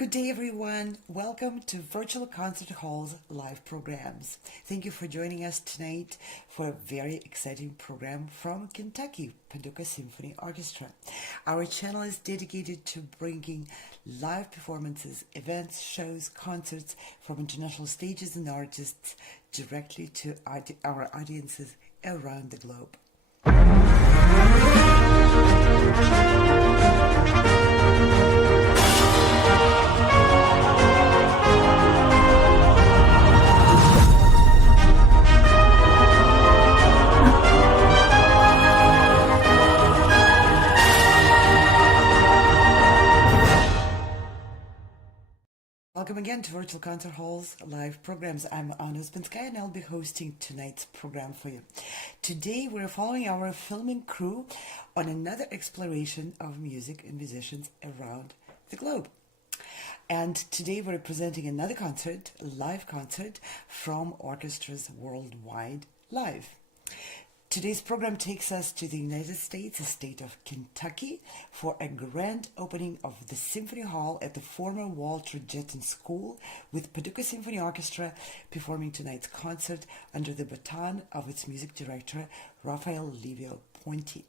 Good day, everyone. Welcome to Virtual Concert Hall's live programs. Thank you for joining us tonight for a very exciting program from Kentucky, Paducah Symphony Orchestra. Our channel is dedicated to bringing live performances, events, shows, concerts from international stages and artists directly to our audiences around the globe. Welcome again to Virtual Concert Hall's live programs. I'm Anna Spinskaya and I'll be hosting tonight's program for you. Today we're following our filming crew on another exploration of music and musicians around the globe. And today we're presenting another concert, a live concert from Orchestras Worldwide Live. Today's program takes us to the United States, the state of Kentucky, for a grand opening of the Symphony Hall at the former Walter Jetton School, with Paducah Symphony Orchestra performing tonight's concert under the baton of its music director, Raffaele Livio Ponti.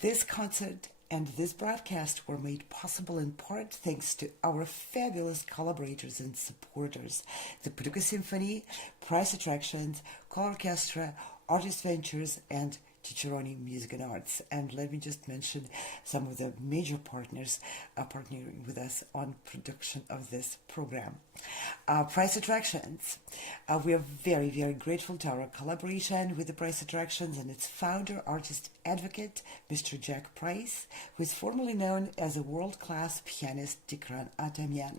This concert and this broadcast were made possible in part thanks to our fabulous collaborators and supporters, the Paducah Symphony, Price Attractions, Choral Orchestra, Artist Ventures, and Cicciaroni Music and Arts. And let me just mention some of the major partners partnering with us on production of this program. Price Attractions. We are very, very grateful to our collaboration with the Price Attractions and its founder, artist advocate, Mr. Jack Price, who is formerly known as a world-class pianist Tikran Atamian.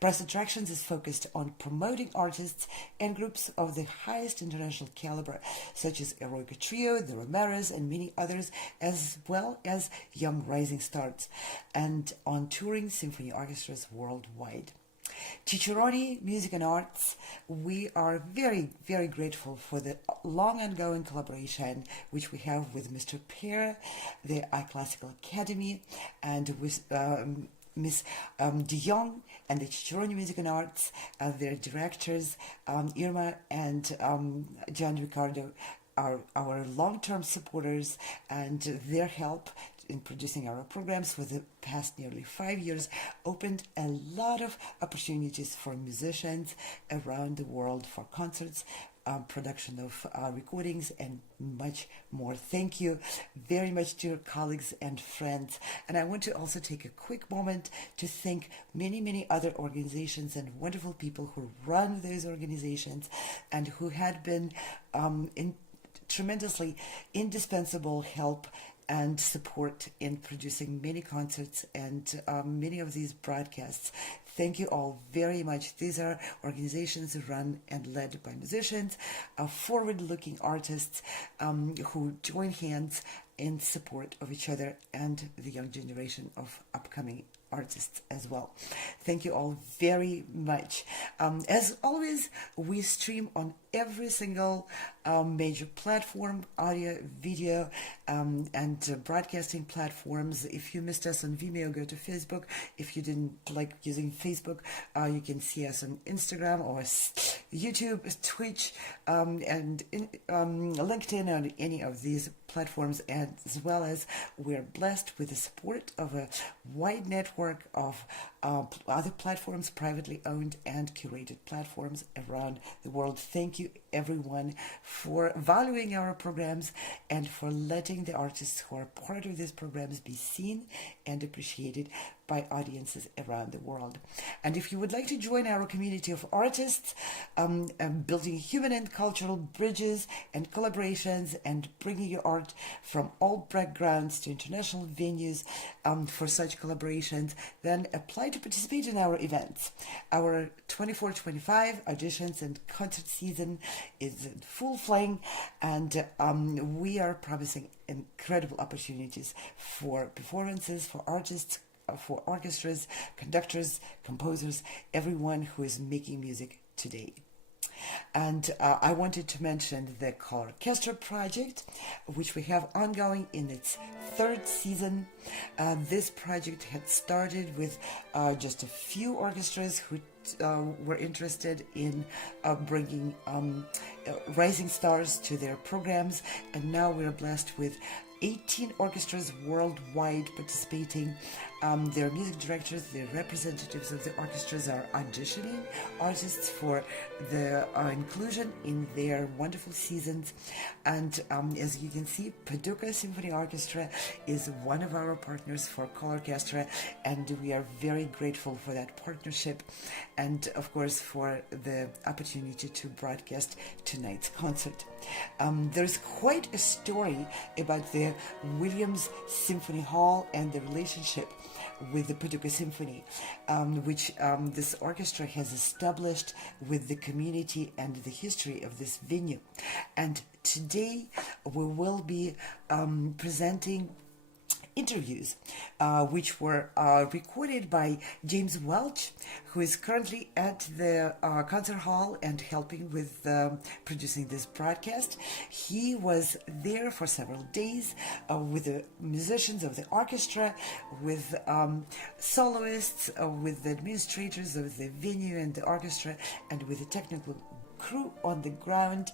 Price Attractions is focused on promoting artists and groups of the highest international caliber, such as Eroica Trio, the Romeros, and many others, as well as young rising stars, and on touring symphony orchestras worldwide. Cicciaroni Music and Arts, we are very, very grateful for the long ongoing collaboration which we have with Mr. Pear, the iClassical Academy, and with Miss De Jong and the Cicciaroni Music and Arts, their directors, Irma and John Ricardo, are our long-term supporters, and their help in producing our programs for the past nearly 5 years opened a lot of opportunities for musicians around the world for concerts, production of recordings, and much more. Thank you very much to your colleagues and friends. And I want to also take a quick moment to thank many, many other organizations and wonderful people who run those organizations and who had been in tremendously indispensable help and support in producing many concerts and many of these broadcasts. Thank you all very much. These are organizations run and led by musicians, forward-looking artists who join hands in support of each other and the young generation of upcoming artists as well. Thank you all very much. As always, we stream on every single major platform, audio, video, and broadcasting platforms. If you missed us on Vimeo, go to Facebook. If you didn't like using Facebook, you can see us on Instagram or YouTube, Twitch, and LinkedIn, on any of these platforms, as well as we're blessed with the support of a wide network of other platforms, privately owned and curated platforms around the world. Thank you, everyone, for valuing our programs and for letting the artists who are part of these programs be seen and appreciated by audiences around the world. And if you would like to join our community of artists, building human and cultural bridges and collaborations and bringing your art from all backgrounds to international venues for such collaborations, then apply to participate in our events. Our 24-25 auditions and concert season is in full fling, and we are promising incredible opportunities for performances, for artists, for orchestras, conductors, composers, everyone who is making music today. And I wanted to mention the Choral Orchestra project, which we have ongoing in its third season. This project had started with just a few orchestras who were interested in bringing rising stars to their programs, and now we're blessed with 18 orchestras worldwide participating. Their music directors, the representatives of the orchestras are auditioning artists for the inclusion in their wonderful seasons. And as you can see, Paducah Symphony Orchestra is one of our partners for Choral Orchestra, and we are very grateful for that partnership and, of course, for the opportunity to broadcast tonight's concert. There's quite a story about the Williams Symphony Hall and the relationship with the Paducah Symphony, which this orchestra has established with the community and the history of this venue. And today we will be presenting interviews which were recorded by James Welch, who is currently at the concert hall and helping with producing this broadcast. He was there for several days with the musicians of the orchestra, with soloists, with the administrators of the venue and the orchestra, and with the technical crew on the ground,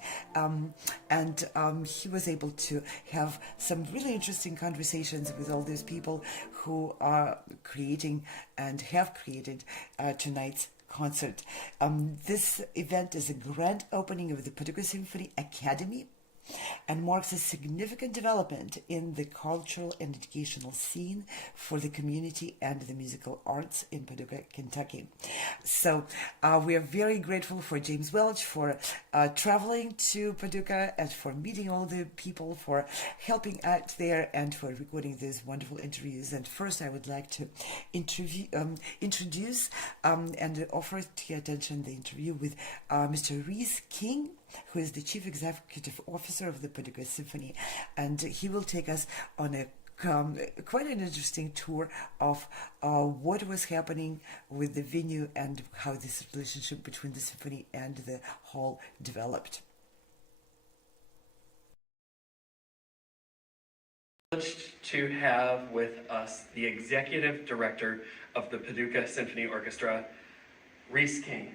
and he was able to have some really interesting conversations with all those people who are creating and have created tonight's concert. This event is a grand opening of the Paducah Symphony Academy and marks a significant development in the cultural and educational scene for the community and the musical arts in Paducah, Kentucky. So we are very grateful for James Welch for traveling to Paducah and for meeting all the people, for helping out there, and for recording these wonderful interviews. And first I would like to introduce and offer to your attention the interview with Mr. Rhys King, who is the Chief Executive Officer of the Paducah Symphony, and he will take us on a quite an interesting tour of what was happening with the venue and how this relationship between the symphony and the hall developed. Privileged to have with us the Executive Director of the Paducah Symphony Orchestra, Rhys King.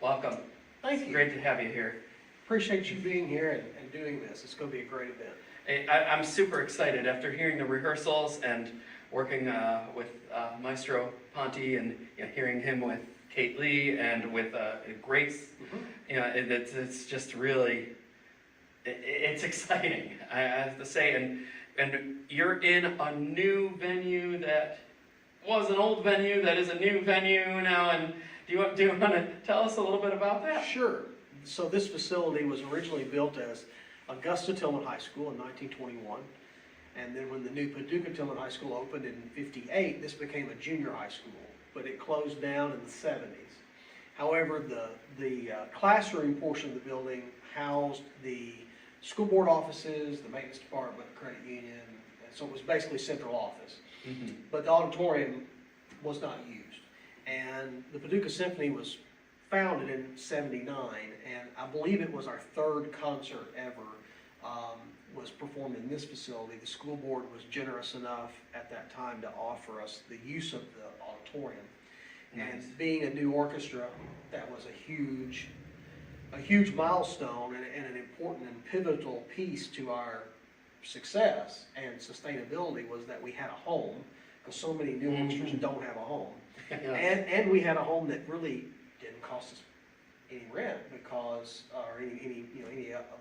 Welcome. Thank you. It's great to have you here. Appreciate you being here and doing this. It's going to be a great event. I'm super excited after hearing the rehearsals and working with Maestro Ponti and hearing him with Kate Lee and with Grace. Mm-hmm. It's just really, it's exciting, I have to say. And you're in a new venue that was an old venue that is a new venue now. And do you want to tell us a little bit about that? Sure. So this facility was originally built as Augusta Tillman High School in 1921, and then when the new Paducah Tillman High School opened in 58, this became a junior high school, but it closed down in the 70s. However, the classroom portion of the building housed the school board offices, the maintenance department, credit union, and so it was basically central office. Mm-hmm. But the auditorium was not used, and the Paducah Symphony was founded in 79, and I believe it was our third concert ever was performed in this facility. The school board was generous enough at that time to offer us the use of the auditorium. Nice. And being a new orchestra, that was a huge milestone and an important and pivotal piece to our success and sustainability was that we had a home, because so many new orchestras don't have a home. Yes. And we had a home that really didn't cost us any rent because, or any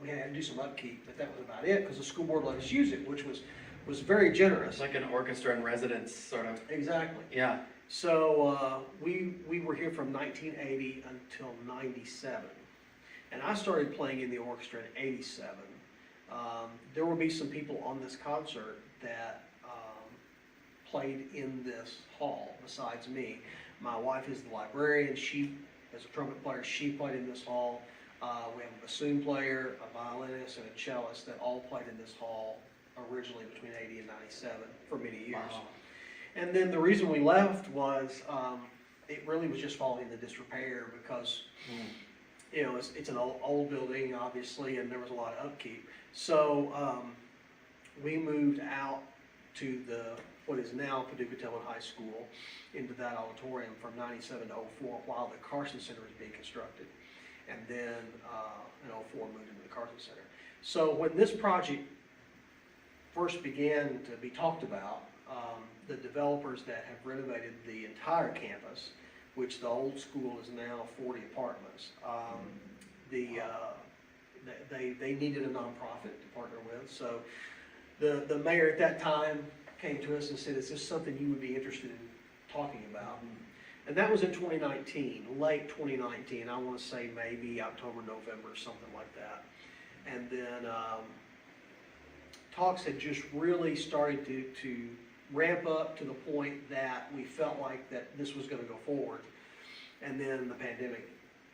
we had to do some upkeep, but that was about it because the school board let us use it, which was very generous. It's like an orchestra in residence, sort of. Exactly. Yeah. So we were here from 1980 until 97, and I started playing in the orchestra in 87. There will be some people on this concert that played in this hall besides me. My wife is the librarian. She, as a trumpet player, she played in this hall. We have a bassoon player, a violinist, and a cellist that all played in this hall originally between 80 and 97 for many years. Wow. And then the reason we left was it really was just falling into disrepair because you know, it's an old building, obviously, and there was a lot of upkeep. So we moved out to what is now Paducah High School, into that auditorium from 97 to 04 while the Carson Center was being constructed. And then in 04 moved into the Carson Center. So when this project first began to be talked about, the developers that have renovated the entire campus, which the old school is now 40 apartments, they needed a nonprofit to partner with. So the mayor at that time came to us and said, is this something you would be interested in talking about? And that was in 2019, late 2019. I want to say maybe October, November, something like that. And then talks had just really started to ramp up to the point that we felt like that this was going to go forward. And then the pandemic.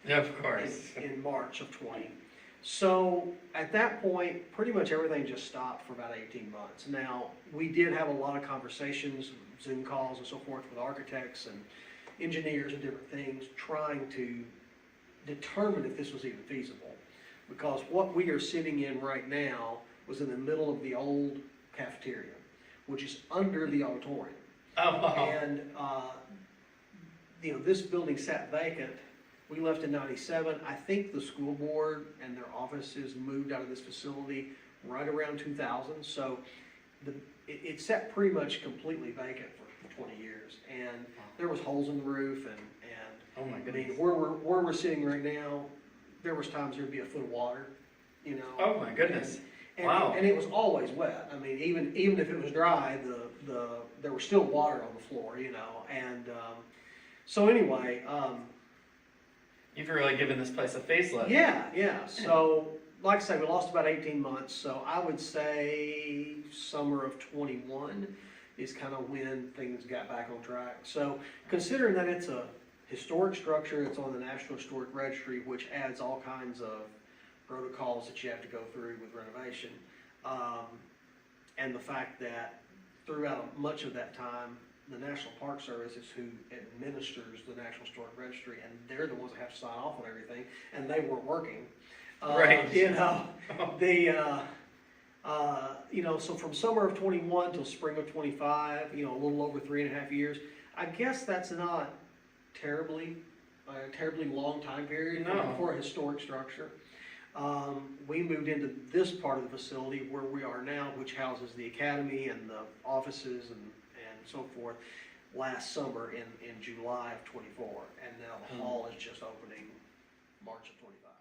Yeah, of course. In March of 20. So at that point, pretty much everything just stopped for about 18 months. Now, we did have a lot of conversations, Zoom calls and so forth with architects and engineers and different things, trying to determine if this was even feasible. Because what we are sitting in right now was in the middle of the old cafeteria, which is under the auditorium. Oh, wow. And, you know, this building sat vacant. We left in 97. I think the school board and their offices moved out of this facility right around 2000. So it sat pretty much completely vacant for 20 years. And there was holes in the roof and Oh my I goodness. mean, where we're sitting right now, there was times there'd be a foot of water, you know. Oh my goodness. And, Wow. and it was always wet. I mean, even if it was dry, there was still water on the floor, you know. And so anyway, You've really given this place a facelift. yeah. So like I say, we lost about 18 months. So I would say summer of 21 is kind of when things got back on track. So considering that it's a historic structure, it's on the National Historic Registry, which adds all kinds of protocols that you have to go through with renovation. And the fact that throughout much of that time, the National Park Service is who administers the National Historic Registry, and they're the ones that have to sign off on everything, and they weren't working. Right. You know, so from summer of 21 till spring of 25, you know, a little over 3.5 years. I guess that's not a terribly long time period No. for a historic structure. We moved into this part of the facility where we are now, which houses the academy and the offices and so forth, last summer in July of 24. And now the hall is just opening March of 25.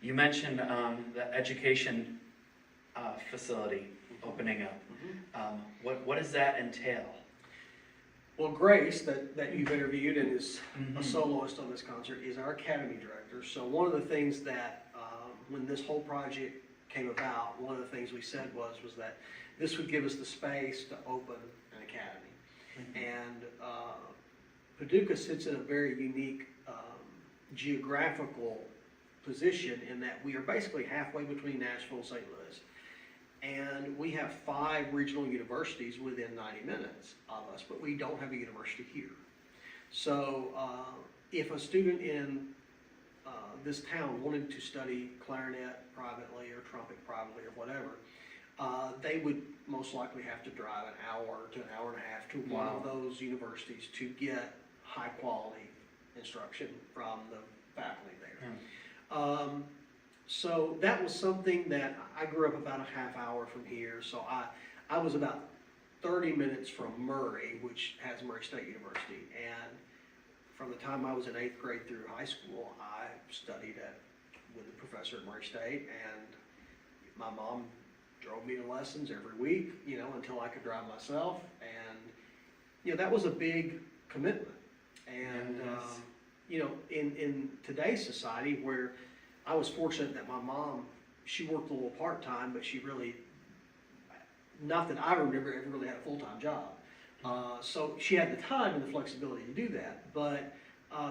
You mentioned the education facility opening up. What does that entail? Well, Grace, that you've interviewed and is a soloist on this concert, is our academy director. So one of the things that, when this whole project came about, one of the things we said was that this would give us the space to open an academy. And Paducah sits in a very unique geographical position in that we are basically halfway between Nashville and St. Louis. And we have 5 regional universities within 90 minutes of us, but we don't have a university here. So if a student in this town wanted to study clarinet privately or trumpet privately or whatever, they would most likely have to drive an hour to an hour and a half to one of those universities to get high quality instruction from the faculty there. So that was something that I grew up about a half hour from here. So I was about 30 minutes from Murray, which has Murray State University. And from the time I was in 8th grade through high school, I studied with the professor at Murray State, and my mom drove me to lessons every week, you know, until I could drive myself. And, you know, that was a big commitment. And, you know, in today's society where I was fortunate that my mom, she worked a little part-time, but she really, not that I remember, ever really had a full-time job. So she had the time and the flexibility to do that. But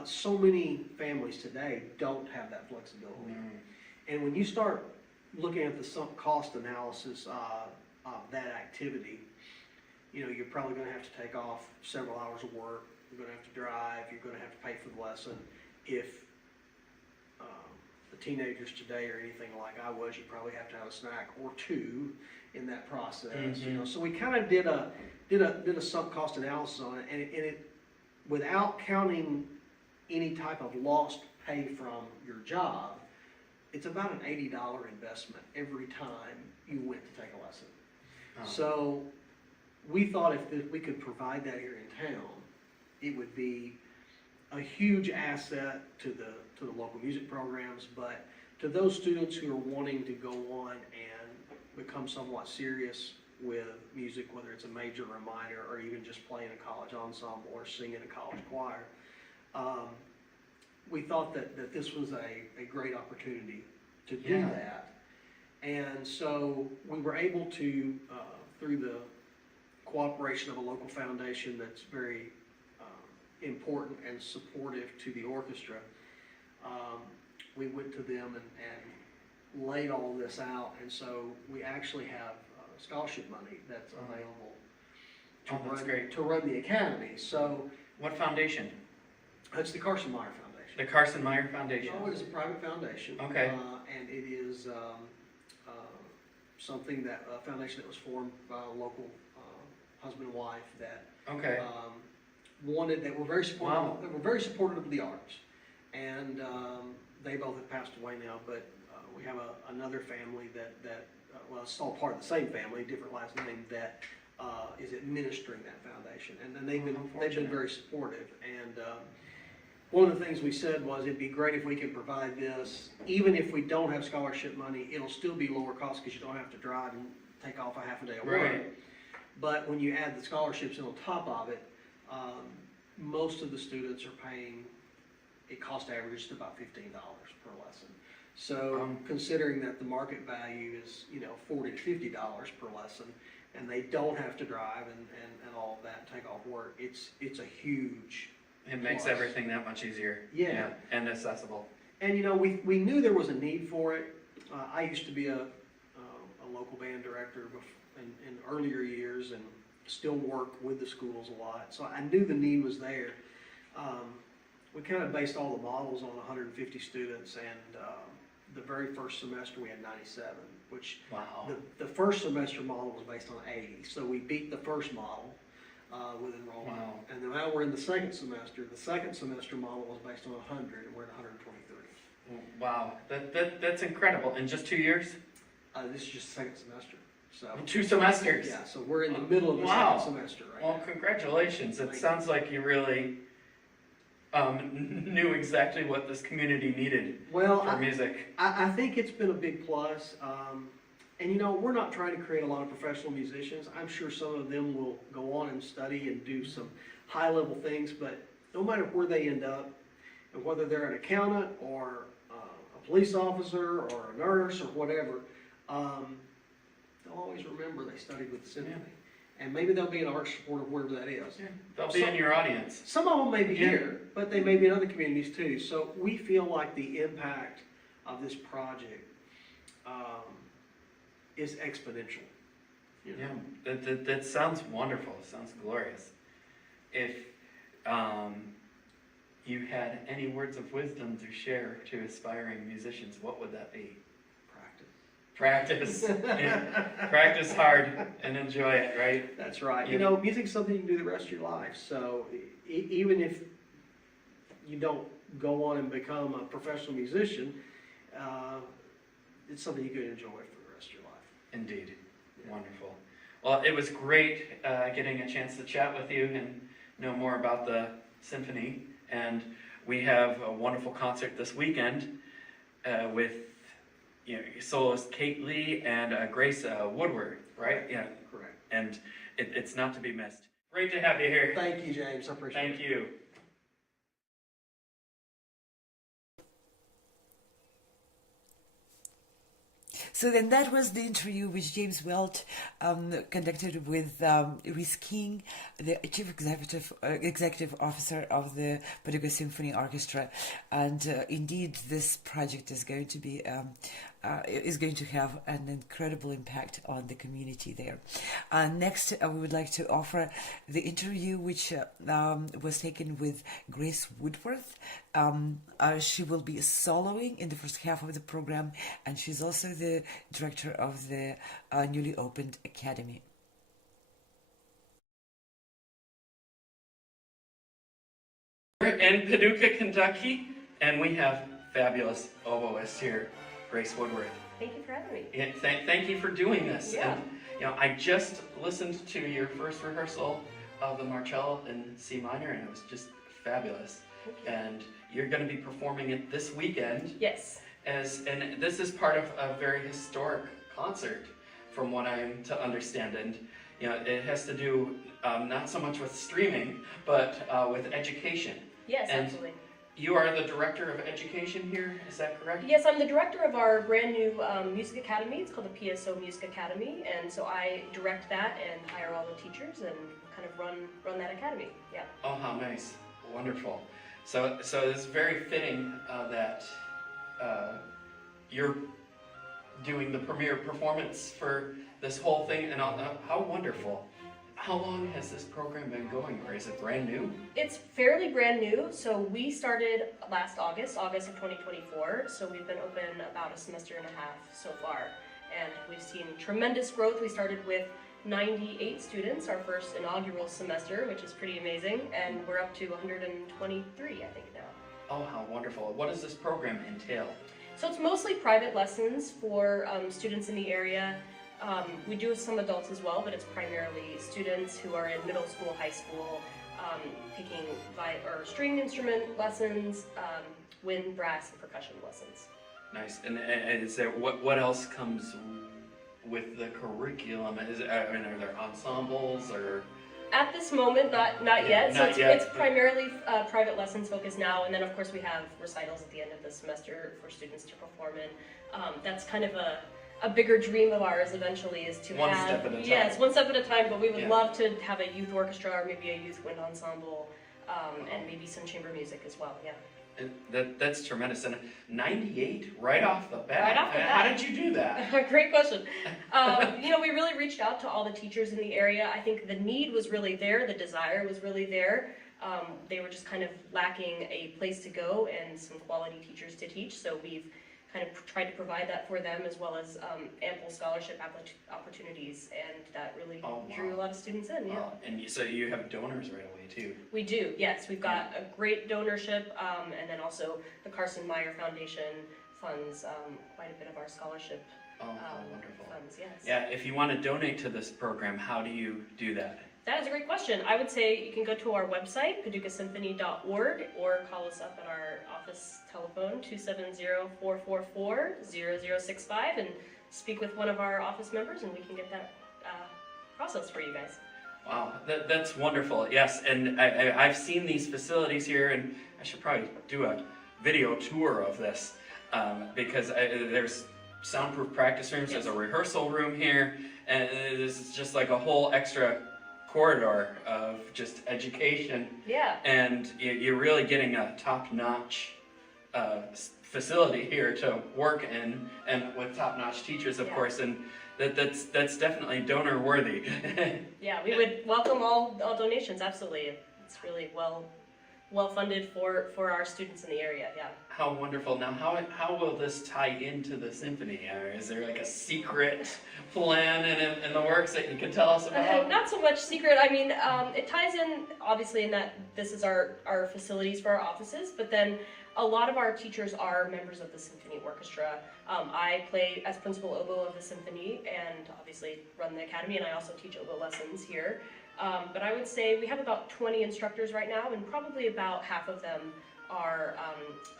so many families today don't have that flexibility. And when you start looking at the sunk cost analysis of that activity, you know, you're probably going to have to take off several hours of work. You're going to have to drive. You're going to have to pay for the lesson. If the teenagers today are anything like I was, you probably have to have a snack or two in that process. You know, so we kind of did a sunk cost analysis on it, and it without counting any type of lost pay from your job, it's about an $80 investment every time you went to take a lesson. Oh. So we thought if we could provide that here in town, it would be a huge asset to the local music programs, but to those students who are wanting to go on and become somewhat serious with music, whether it's a major or a minor, or even just playing a college ensemble or singing a college choir, we thought that this was a great opportunity to do that. And so we were able to, through the cooperation of a local foundation that's very important and supportive to the orchestra, we went to them and laid all this out, and so we actually have scholarship money that's available to run the academy. So what foundation? it's the Carson Meyer Foundation. The Carson Meyer Foundation. No, it is a private foundation. Okay. And it is something that, a foundation that was formed by a local husband and wife that Okay. that were very supportive. Wow. They were very supportive of the arts, and they both have passed away now. But we have another family that well, it's all part of the same family, different last name, that is administering that foundation, and they've been very supportive. And one of the things we said was it'd be great if we could provide this, even if we don't have scholarship money, it'll still be lower cost because you don't have to drive and take off a half a day of work. Right. But when you add the scholarships in on top of it, most of the students are paying, it cost average to about $15 per lesson. So considering that the market value is, $40 to $50 per lesson, and they don't have to drive and all of that and take off work, it's a huge It makes plus. everything that much easier. Yeah. And accessible. And we knew there was a need for it. I used to be a local band director in earlier years and still work with the schools a lot, so I knew the need was there. We kind of based all the models on 150 students, and the very first semester we had 97, which Wow. the first semester model was based on 80, so we beat the first model with enrollment. Wow. And then now we're in the second semester. The second semester model was based on 100, and we're at 123. Wow. That's incredible. In just 2 years? This is just the second semester. So 2 semesters? yeah, so we're in the middle of the Wow. second semester right Well, now. congratulations. It Thank sounds like you really knew exactly what this community needed Well, for music. I think it's been a big plus. And we're not trying to create a lot of professional musicians. I'm sure some of them will go on and study and do some high-level things, but no matter where they end up, and whether they're an accountant or a police officer or a nurse or whatever, they'll always remember they studied with the symphony. And maybe they'll be an art supporter wherever that is. Yeah. They'll be in your audience. Some of them may be Yeah. here, but they may be in other communities too. So we feel like the impact of this project is exponential. Yeah, that sounds wonderful. It sounds glorious. If you had any words of wisdom to share to aspiring musicians, what would that be? Practice. Practice. Yeah. Practice hard and enjoy it, right? That's right. Yeah. Music's something you can do the rest of your life. So even if you don't go on and become a professional musician, it's something you can enjoy for the rest of your life. Indeed. Yeah. Wonderful. Well, it was great getting a chance to chat with you and know more about the symphony. And we have a wonderful concert this weekend with soloist Kate Lee and Grace Woodward, right? Yeah. Correct. And it's not to be missed. Great to have you here. Thank you, James. I appreciate it. Thank you. So then that was the interview which James Welt conducted with Rhys King, the Chief Executive Officer of the Paducah Symphony Orchestra. And indeed, this project is going to be is going to have an incredible impact on the community there. Next, we would like to offer the interview which was taken with Grace Woodworth. She will be soloing in the first half of the program, and she's also the director of the newly opened academy. We're in Paducah, Kentucky, and we have fabulous oboist here, Grace Woodworth. Thank you for having me. Yeah, thank you for doing this. Yeah. And I just listened to your first rehearsal of the Marcello in C minor, and it was just fabulous. Thank you. And you're going to be performing it this weekend. Yes. And this is part of a very historic concert, from what I'm to understand. And it has to do not so much with streaming, but with education. Yes, And absolutely. you are the director of education here, is that correct? Yes, I'm the director of our brand new music academy. It's called the PSO Music Academy, and so I direct that and hire all the teachers and kind of run that academy. Yeah. Oh, how nice. Wonderful. So it's very fitting that you're doing the premiere performance for this whole thing, and how wonderful. How long has this program been going, or is it brand new? It's fairly brand new. So we started last August of 2024. So we've been open about a semester and a half so far, and we've seen tremendous growth. We started with 98 students our first inaugural semester, which is pretty amazing, and we're up to 123, I think, now. Oh, how wonderful. What does this program entail? So it's mostly private lessons for students in the area. We do have some adults as well, but it's primarily students who are in middle school, high school, taking string instrument lessons, wind, brass, and percussion lessons. Nice. And is there what else comes with the curriculum? Are there ensembles or? At this moment, not yet. Not So yet. it's primarily private lessons focused now, and then of course we have recitals at the end of the semester for students to perform in. That's kind of a bigger dream of ours eventually, is to One have step at a time. Yes, one step at a time. But we would Yeah. love to have a youth orchestra or maybe a youth wind ensemble, and maybe some chamber music as well. Yeah. That's tremendous. And 98 right off the bat. Right off the How bat. did you do that? Great question. We really reached out to all the teachers in the area. I think the need was really there, the desire was really there. They were just kind of lacking a place to go and some quality teachers to teach. So we've kind of tried to provide that for them, as well as ample scholarship opportunities, and that really drew a lot of students in. Yeah. Wow. And so you have donors right away too. We do, yes. We've got a great donorship, and then also the Carson Meyer Foundation funds quite a bit of our scholarship Oh, how wonderful. funds, yes. Yeah, if you want to donate to this program, how do you do that? That is a great question. I would say you can go to our website, paducahsymphony.org, or call us up at our office telephone, 270-444-0065, and speak with one of our office members, and we can get that process for you guys. Wow, that's wonderful. Yes, and I've seen these facilities here, and I should probably do a video tour of this, because there's soundproof practice rooms, Yes. there's a rehearsal room here, and this is just like a whole extra corridor of just education, Yeah. and you're really getting a top-notch facility here to work in, and with top-notch teachers, of Yeah. course, and that's definitely donor worthy. Yeah, we would welcome all donations, absolutely. It's really well funded for our students in the area, yeah. How wonderful. Now, how will this tie into the symphony? Is there like a secret plan in the works that you can tell us about? Not so much secret. I mean, it ties in, obviously, in that this is our facilities for our offices, but then a lot of our teachers are members of the symphony orchestra. I play as principal oboe of the symphony and obviously run the academy, and I also teach oboe lessons here. But I would say we have about 20 instructors right now, and probably about half of them are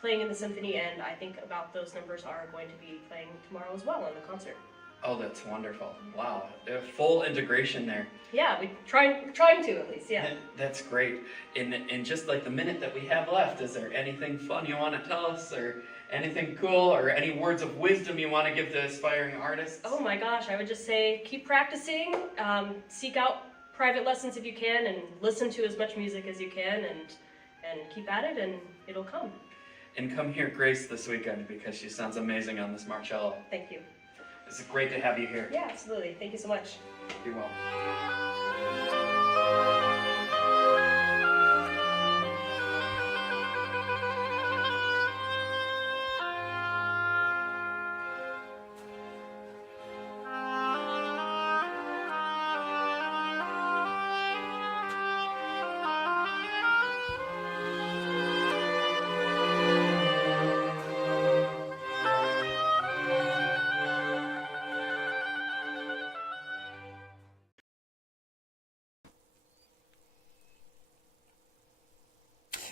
playing in the symphony, and I think about those numbers are going to be playing tomorrow as well in the concert. Oh, that's wonderful. Wow. Full integration there. Yeah, we trying to at least. Yeah. That's great. In just like the minute that we have left, is there anything fun you want to tell us, or anything cool, or any words of wisdom you want to give to aspiring artists? Oh my gosh, I would just say keep practicing, seek out private lessons if you can, and listen to as much music as you can, and keep at it, and it'll come. And come hear Grace this weekend, because she sounds amazing on this Marcello. Thank you. It's great to have you here. Yeah, absolutely. Thank you so much. You're welcome.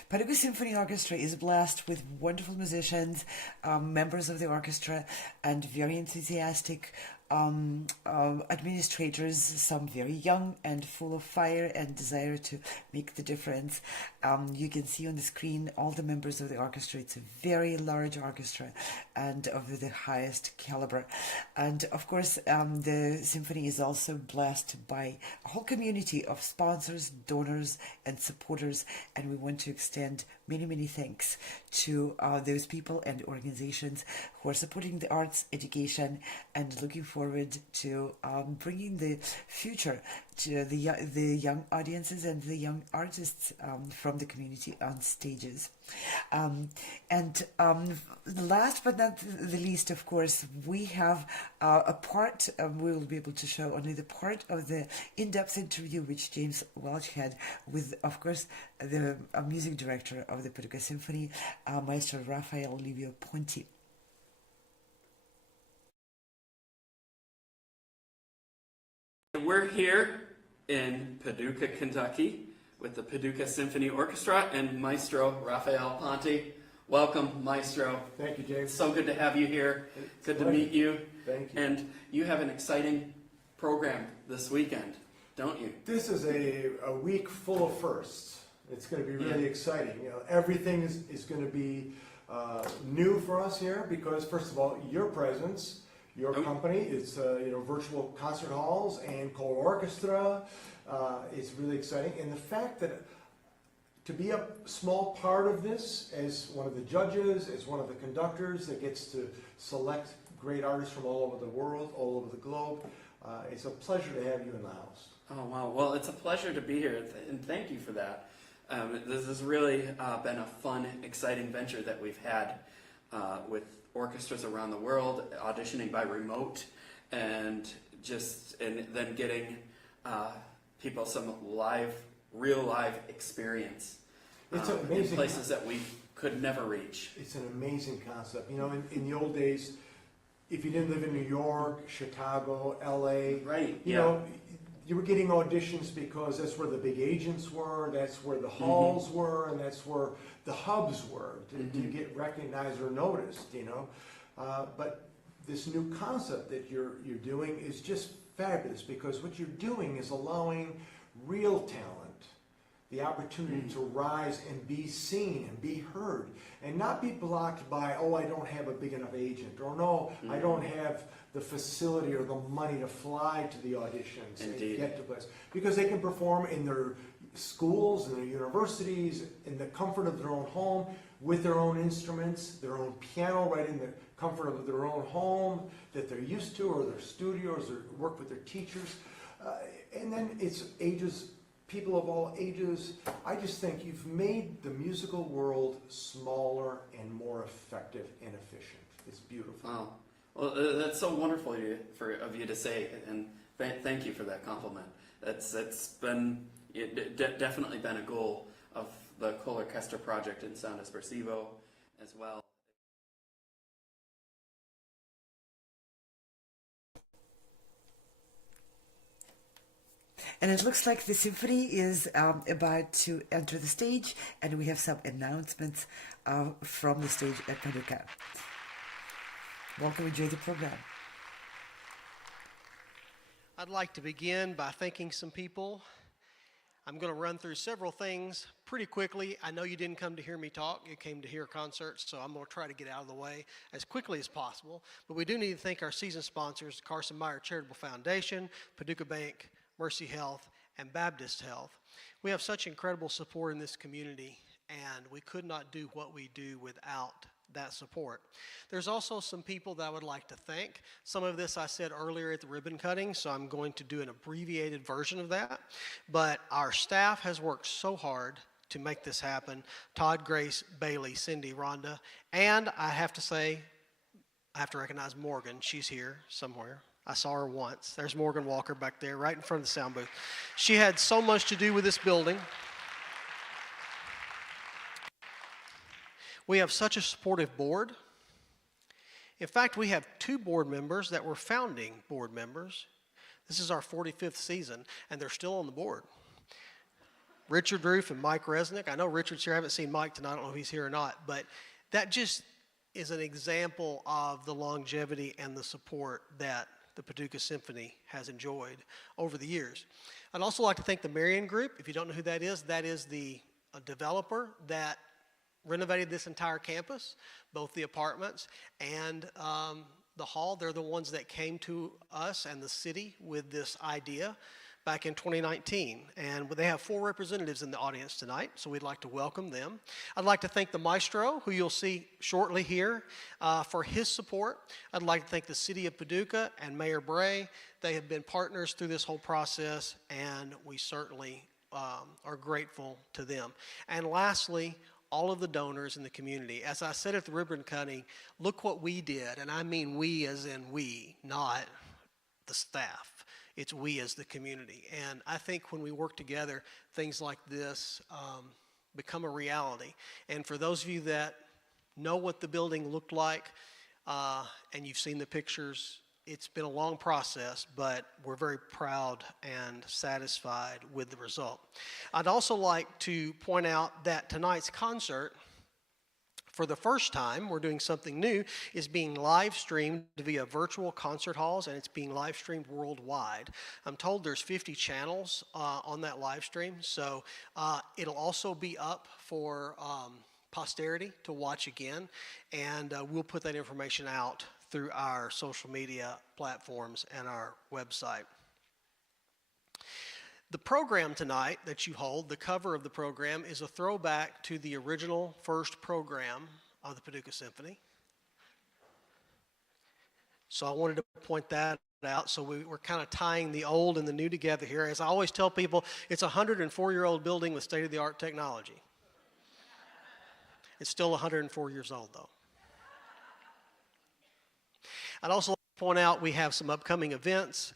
Paducah Symphony Orchestra is blessed with wonderful musicians, members of the orchestra, and very enthusiastic administrators, some very young and full of fire and desire to make the difference. You can see on the screen all the members of the orchestra. It's a very large orchestra and of the highest caliber. And of course, the symphony is also blessed by a whole community of sponsors, donors, and supporters, and we want to extend many, many thanks to those people and organizations who are supporting the arts education and looking forward to bringing the future to the young audiences and the young artists from the community on stages. Last but not the least, of course, we have a part, we will be able to show only the part of the in-depth interview which James Welch had with, of course, the music director of the Paducah Symphony, Maestro Raffaele Livio Ponti. We're here in Paducah, Kentucky, with the Paducah Symphony Orchestra and Maestro Raffaele Ponti. Welcome, Maestro. Thank you, James. So good to have you here. It's Good to pleasure. meet you. Thank you. And you have an exciting program this weekend, don't you? This is a week full of firsts. It's going to be really exciting. You know, everything is going to be new for us here because, first of all, your presence, your company, it's virtual concert halls and choral orchestra. It's really exciting, and the fact that to be a small part of this as one of the judges, as one of the conductors that gets to select great artists from all over the world, all over the globe, it's a pleasure to have you in the house. Oh, wow. Well, it's a pleasure to be here, and thank you for that. This has really been a fun, exciting venture that we've had with orchestras around the world, auditioning by remote, and then getting people some real live experience It's an in amazing places that we could never reach. It's an amazing concept. You know, in the old days, if you didn't live in New York, Chicago, LA, Right. you know, you were getting auditions because that's where the big agents were, that's where the halls were, and that's where the hubs were to get recognized or noticed, you know. But this new concept that you're doing is just fabulous because what you're doing is allowing real talent the opportunity to rise and be seen and be heard and not be blocked by, oh, I don't have a big enough agent, or no, I don't have the facility or the money to fly to the auditions and get to place. Because they can perform in their schools and their universities in the comfort of their own home with their own instruments, their own piano right in the comfort of their own home that they're used to, or their studios, or work with their teachers. And then it's people of all ages. I just think you've made the musical world smaller and more effective and efficient. It's beautiful. Wow. Well, that's so wonderful of you to say, and thank you for that compliment. That's definitely been a goal of the Choral Orchestra project in Sound Espressivo as well. And it looks like the symphony is about to enter the stage, and we have some announcements from the stage at Paducah. Welcome, enjoy the program. I'd like to begin by thanking some people. I'm going to run through several things pretty quickly. I know you didn't come to hear me talk, you came to hear concerts, so I'm going to try to get out of the way as quickly as possible. But we do need to thank our season sponsors, Carson Meyer Charitable Foundation, Paducah Bank, Mercy Health, and Baptist Health. We have such incredible support in this community, and we could not do what we do without that support. There's also some people that I would like to thank. Some of this I said earlier at the ribbon cutting, so I'm going to do an abbreviated version of that. But our staff has worked so hard to make this happen. Todd, Grace, Bailey, Cindy, Rhonda, and I have to say, I have to recognize Morgan. She's here somewhere. I saw her once. There's Morgan Walker back there, right in front of the sound booth. She had so much to do with this building. We have such a supportive board. In fact, we have 2 board members that were founding board members. This is our 45th season, and they're still on the board. Richard Roof and Mike Resnick. I know Richard's here. I haven't seen Mike tonight. I don't know if he's here or not, but that just is an example of the longevity and the support that the Paducah Symphony has enjoyed over the years. I'd also like to thank the Marion Group. If you don't know who that is the developer that renovated this entire campus, both the apartments and the hall. They're the ones that came to us and the city with this idea back in 2019. And they have 4 representatives in the audience tonight, so we'd like to welcome them. I'd like to thank the maestro, who you'll see shortly here, for his support. I'd like to thank the city of Paducah and Mayor Bray. They have been partners through this whole process, and we certainly are grateful to them. And lastly, all of the donors in the community. As I said at the ribbon cutting, look what we did, and I mean we as in we, not the staff. It's we as the community. And I think when we work together, things like this become a reality. And for those of you that know what the building looked like, and you've seen the pictures, it's been a long process, but we're very proud and satisfied with the result. I'd also like to point out that tonight's concert, for the first time, we're doing something new, is being live streamed via virtual concert halls, and it's being live streamed worldwide. I'm told there's 50 channels on that live stream, so it'll also be up for posterity to watch again, and we'll put that information out through our social media platforms and our website. The program tonight that you hold, the cover of the program, is a throwback to the original first program of the Paducah Symphony. So I wanted to point that out. So we're kind of tying the old and the new together here. As I always tell people, it's a 104-year-old building with state-of-the-art technology. It's still 104 years old, though. I'd also like to point out we have some upcoming events.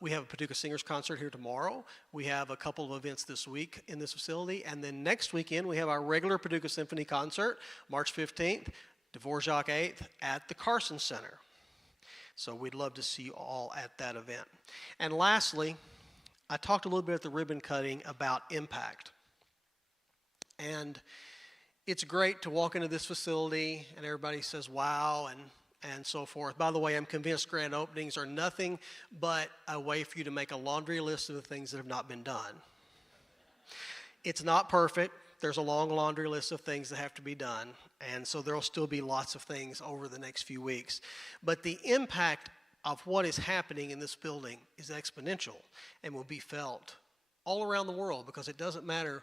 We have a Paducah Singers concert here tomorrow. We have a couple of events this week in this facility. And then next weekend, we have our regular Paducah Symphony concert, March 15th, Dvorak 8th at the Carson Center. So we'd love to see you all at that event. And lastly, I talked a little bit at the ribbon cutting about impact. And it's great to walk into this facility and everybody says, wow, and so forth. By the way, I'm convinced grand openings are nothing but a way for you to make a laundry list of the things that have not been done. It's not perfect. There's a long laundry list of things that have to be done, and so there will still be lots of things over the next few weeks. But the impact of what is happening in this building is exponential and will be felt all around the world, because it doesn't matter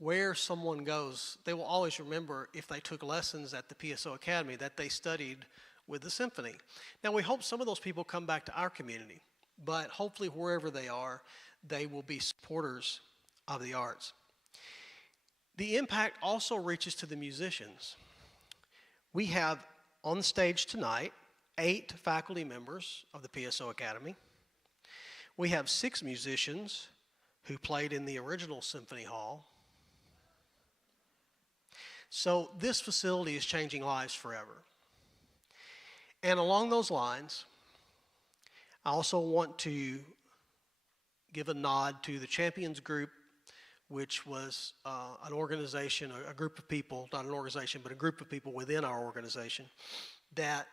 where someone goes. They will always remember, if they took lessons at the PSO Academy, that they studied with the symphony. Now, we hope some of those people come back to our community, but hopefully wherever they are, they will be supporters of the arts. The impact also reaches to the musicians. We have on stage tonight 8 faculty members of the PSO Academy. We have 6 musicians who played in the original Symphony Hall. So this facility is changing lives forever. And along those lines, I also want to give a nod to the Champions Group, which was an organization, a group of people, not an organization, but a group of people within our organization that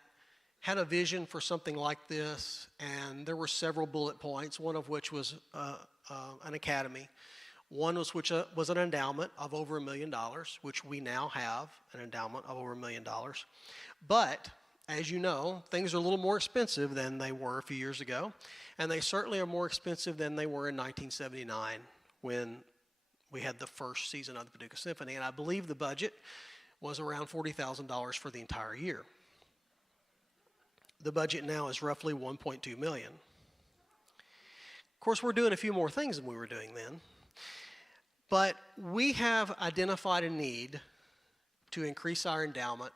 had a vision for something like this, and there were several bullet points, one of which was an academy. One was an endowment of over $1 million, which we now have an endowment of over $1 million. But, as you know, things are a little more expensive than they were a few years ago, and they certainly are more expensive than they were in 1979 when we had the first season of the Paducah Symphony, and I believe the budget was around $40,000 for the entire year. The budget now is roughly $1.2 million. Of course, we're doing a few more things than we were doing then. But we have identified a need to increase our endowment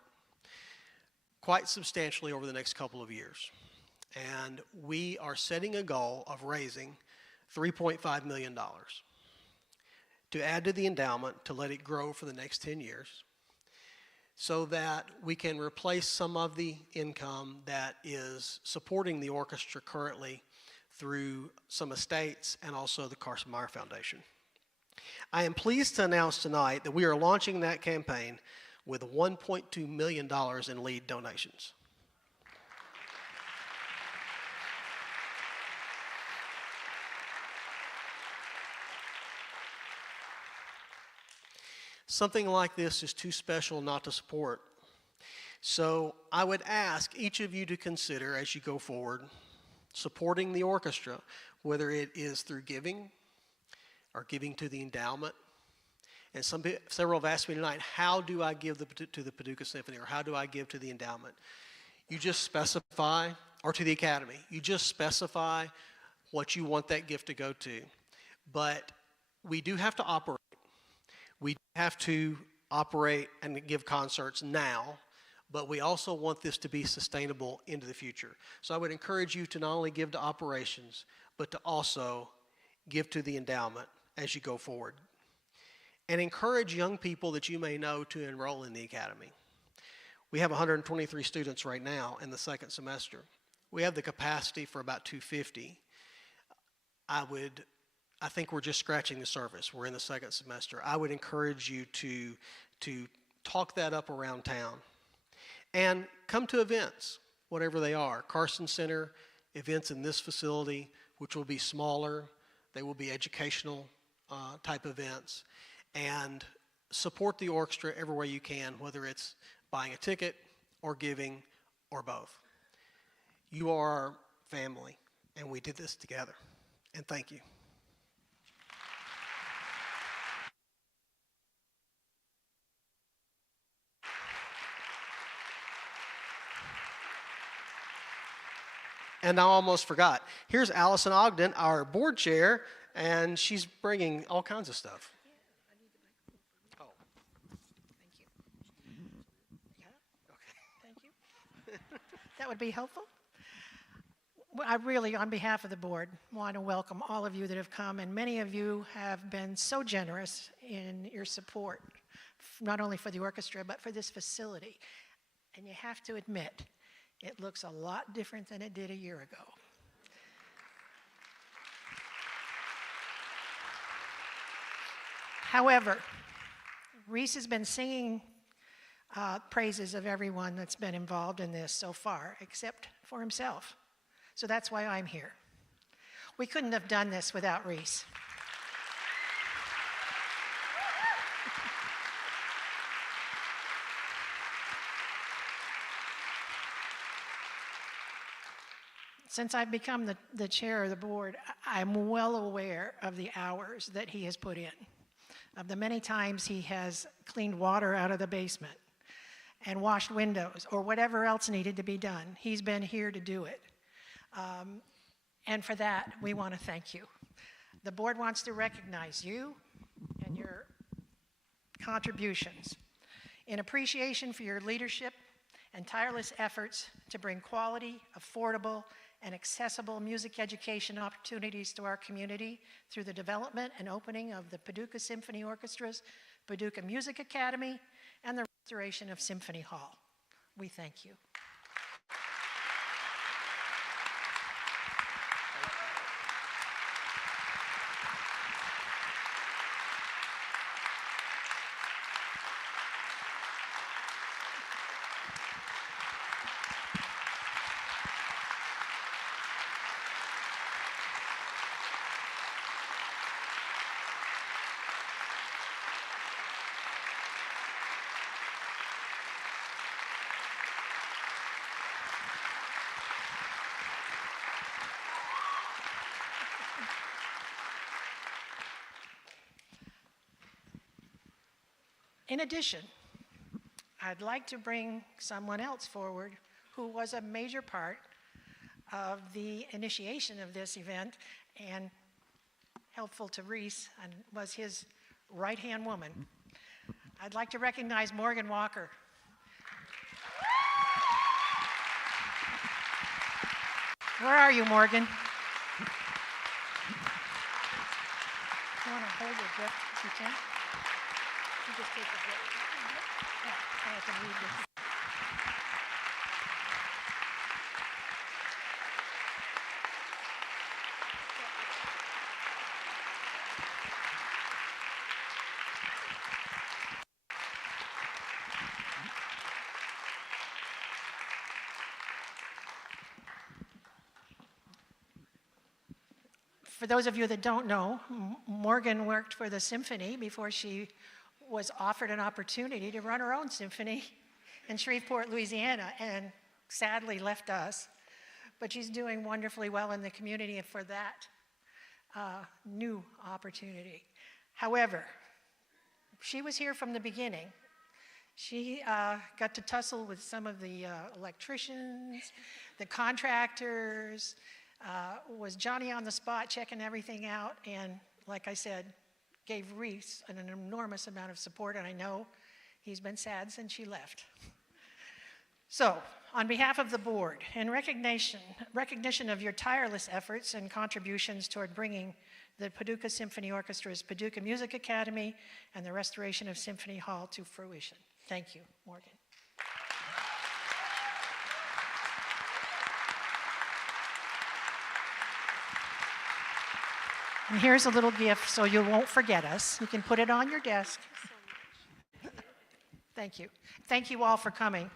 quite substantially over the next couple of years. And we are setting a goal of raising $3.5 million to add to the endowment to let it grow for the next 10 years so that we can replace some of the income that is supporting the orchestra currently through some estates and also the Carson Meyer Foundation. I am pleased to announce tonight that we are launching that campaign with $1.2 million in lead donations. Something like this is too special not to support. So I would ask each of you to consider, as you go forward, supporting the orchestra, whether it is through giving or giving to the endowment. And several have asked me tonight, how do I give to the Paducah Symphony, or how do I give to the endowment? You just specify, or to the Academy, you just specify what you want that gift to go to. But we do have to operate. We have to operate and give concerts now, but we also want this to be sustainable into the future. So I would encourage you to not only give to operations, but to also give to the endowment as you go forward. And encourage young people that you may know to enroll in the Academy. We have 123 students right now in the second semester. We have the capacity for about 250. I think we're just scratching the surface. We're in the second semester. I would encourage you to talk that up around town. And come to events, whatever they are. Carson Center, events in this facility, which will be smaller. They will be educational type events. And support the orchestra every way you can, whether it's buying a ticket or giving or both. You are our family, and we did this together. And thank you. And I almost forgot. Here's Allison Ogden, our board chair, and she's bringing all kinds of stuff. Yeah, I need the microphone. Thank you. Yeah? Okay. Thank you. That would be helpful. Well, I really, on behalf of the board, want to welcome all of you that have come, and many of you have been so generous in your support, not only for the orchestra, but for this facility. And you have to admit, it looks a lot different than it did a year ago. However, Reese has been singing praises of everyone that's been involved in this so far, except for himself. So that's why I'm here. We couldn't have done this without Reese. Since I've become the chair of the board, I'm well aware of the hours that he has put in, of the many times he has cleaned water out of the basement and washed windows or whatever else needed to be done. He's been here to do it. And for that, we want to thank you. The board wants to recognize you and your contributions in appreciation for your leadership and tireless efforts to bring quality, affordable, and accessible music education opportunities to our community through the development and opening of the Paducah Symphony Orchestra's Paducah Music Academy and the restoration of Symphony Hall. We thank you. In addition, I'd like to bring someone else forward who was a major part of the initiation of this event and helpful to Reese and was his right-hand woman. I'd like to recognize Morgan Walker. Where are you, Morgan? You want to hold your breath if you can? You just take a breath. Yeah, I can read this. For those of you that don't know, Morgan worked for the symphony before she was offered an opportunity to run her own symphony in Shreveport, Louisiana, and sadly left us. But she's doing wonderfully well in the community for that new opportunity. However, she was here from the beginning. She got to tussle with some of the electricians, the contractors, was Johnny on the spot checking everything out, and like I said, gave Reese an enormous amount of support, and I know he's been sad since she left. So, on behalf of the board, in recognition of your tireless efforts and contributions toward bringing the Paducah Symphony Orchestra's Paducah Music Academy and the restoration of Symphony Hall to fruition. Thank you, Morgan. And here's a little gift so you won't forget us. You can put it on your desk. Thank you. Thank you all for coming.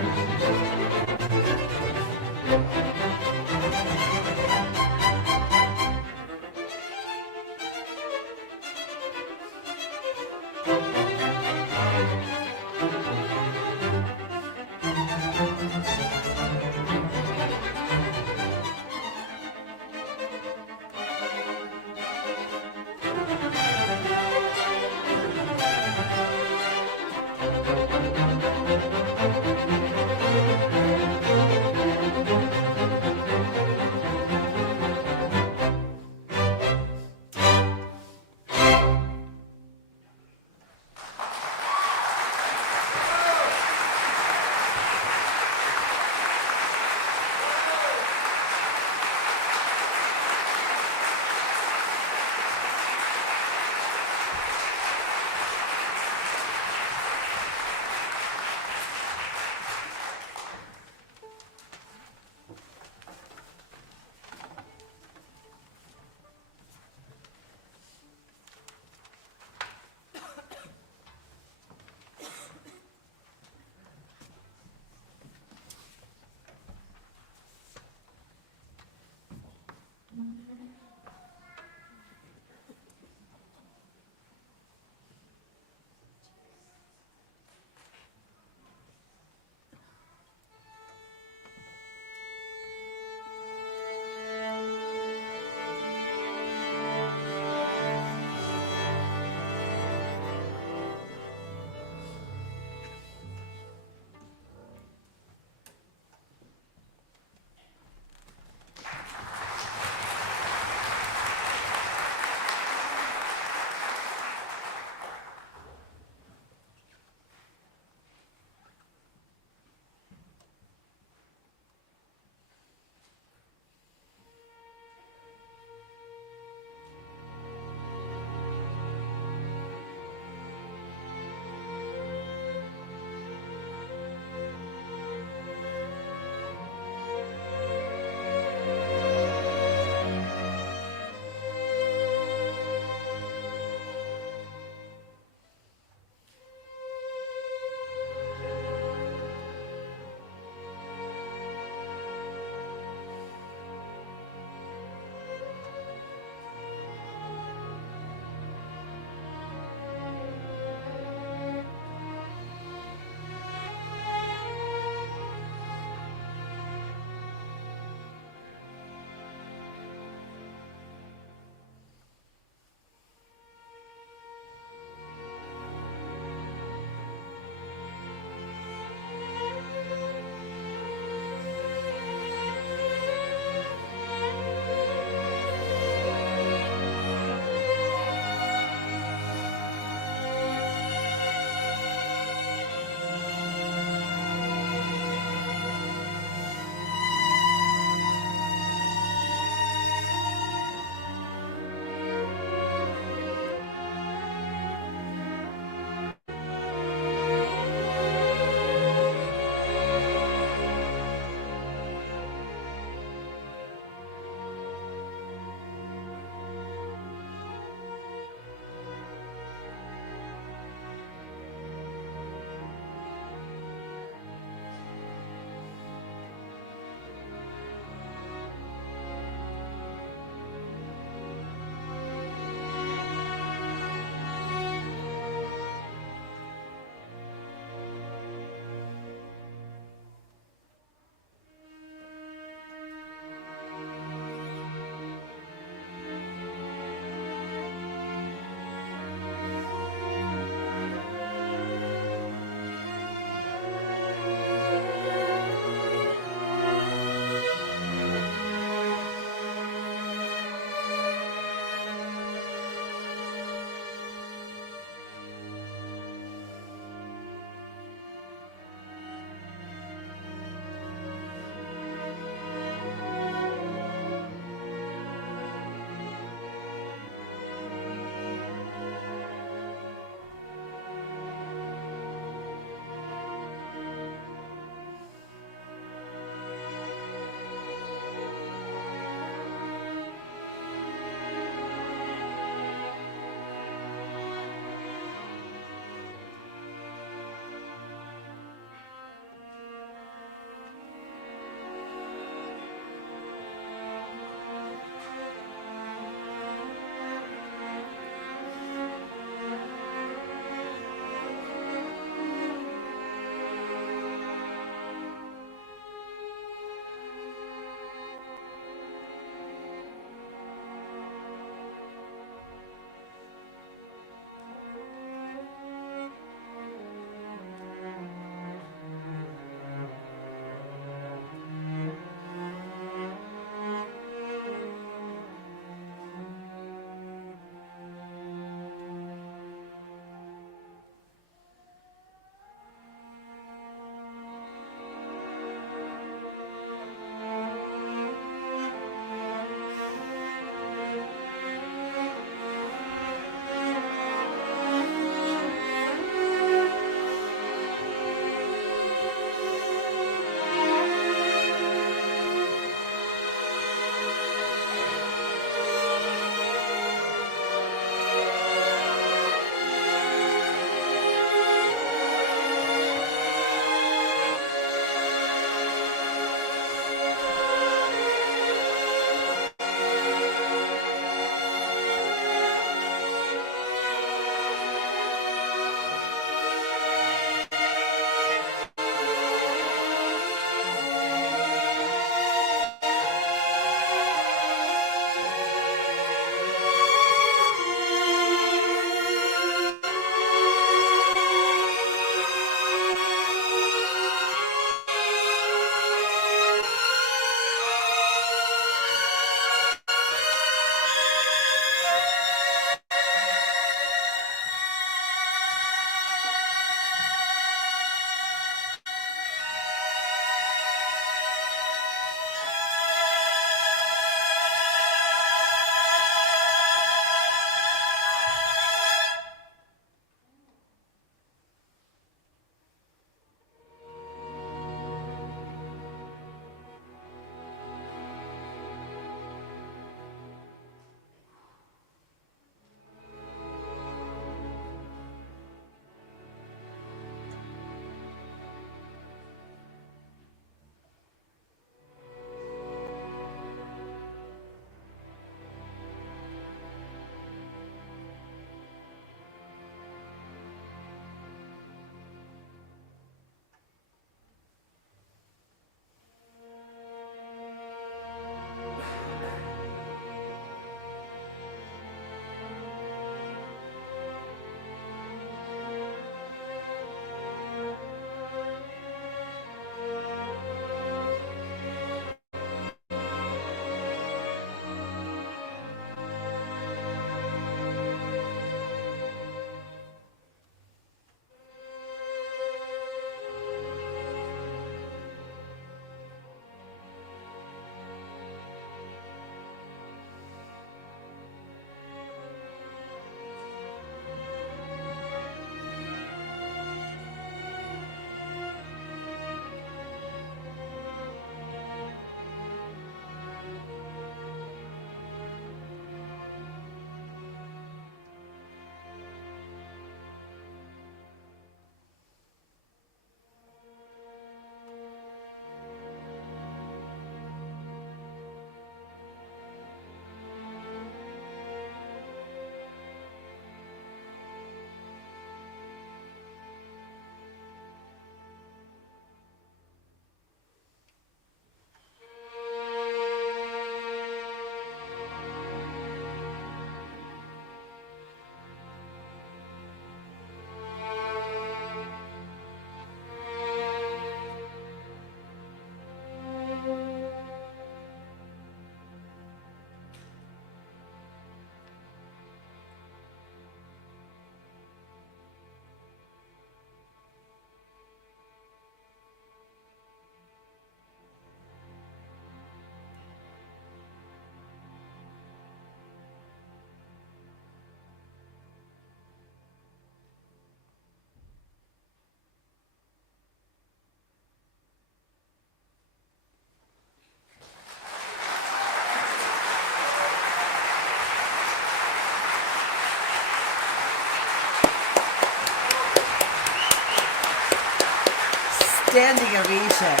standing ovation.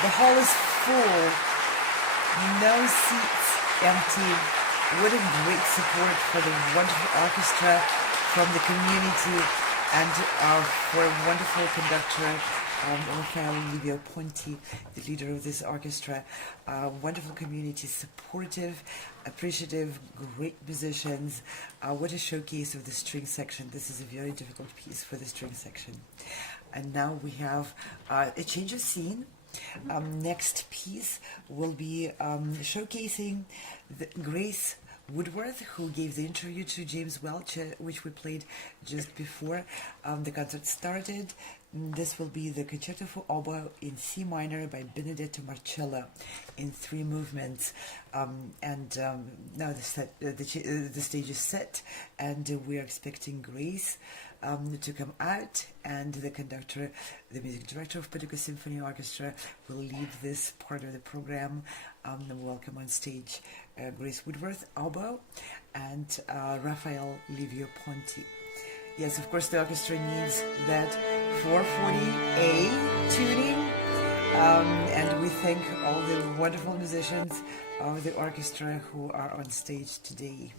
The hall is full, no seats empty. What a great support for the wonderful orchestra from the community and for a wonderful conductor, Raffaele Livio Ponti, the leader of this orchestra. Wonderful community, supportive, appreciative, great musicians. What a showcase of the string section. This is a very difficult piece for the string section. And now we have a change of scene. Next piece will be showcasing Grace Woodworth, who gave the interview to James Welch, which we played just before the concert started. This will be the Concerto for Oboe in C minor by Benedetto Marcello in 3 movements. Now the stage is set, and we're expecting Grace to come out, and the conductor, the music director of Paducah Symphony Orchestra, will lead this part of the program. Welcome on stage Grace Woodworth, oboe, and Raffaele Livio Ponti. Yes, of course, the orchestra needs that 440A tuning, and we thank all the wonderful musicians of the orchestra who are on stage today.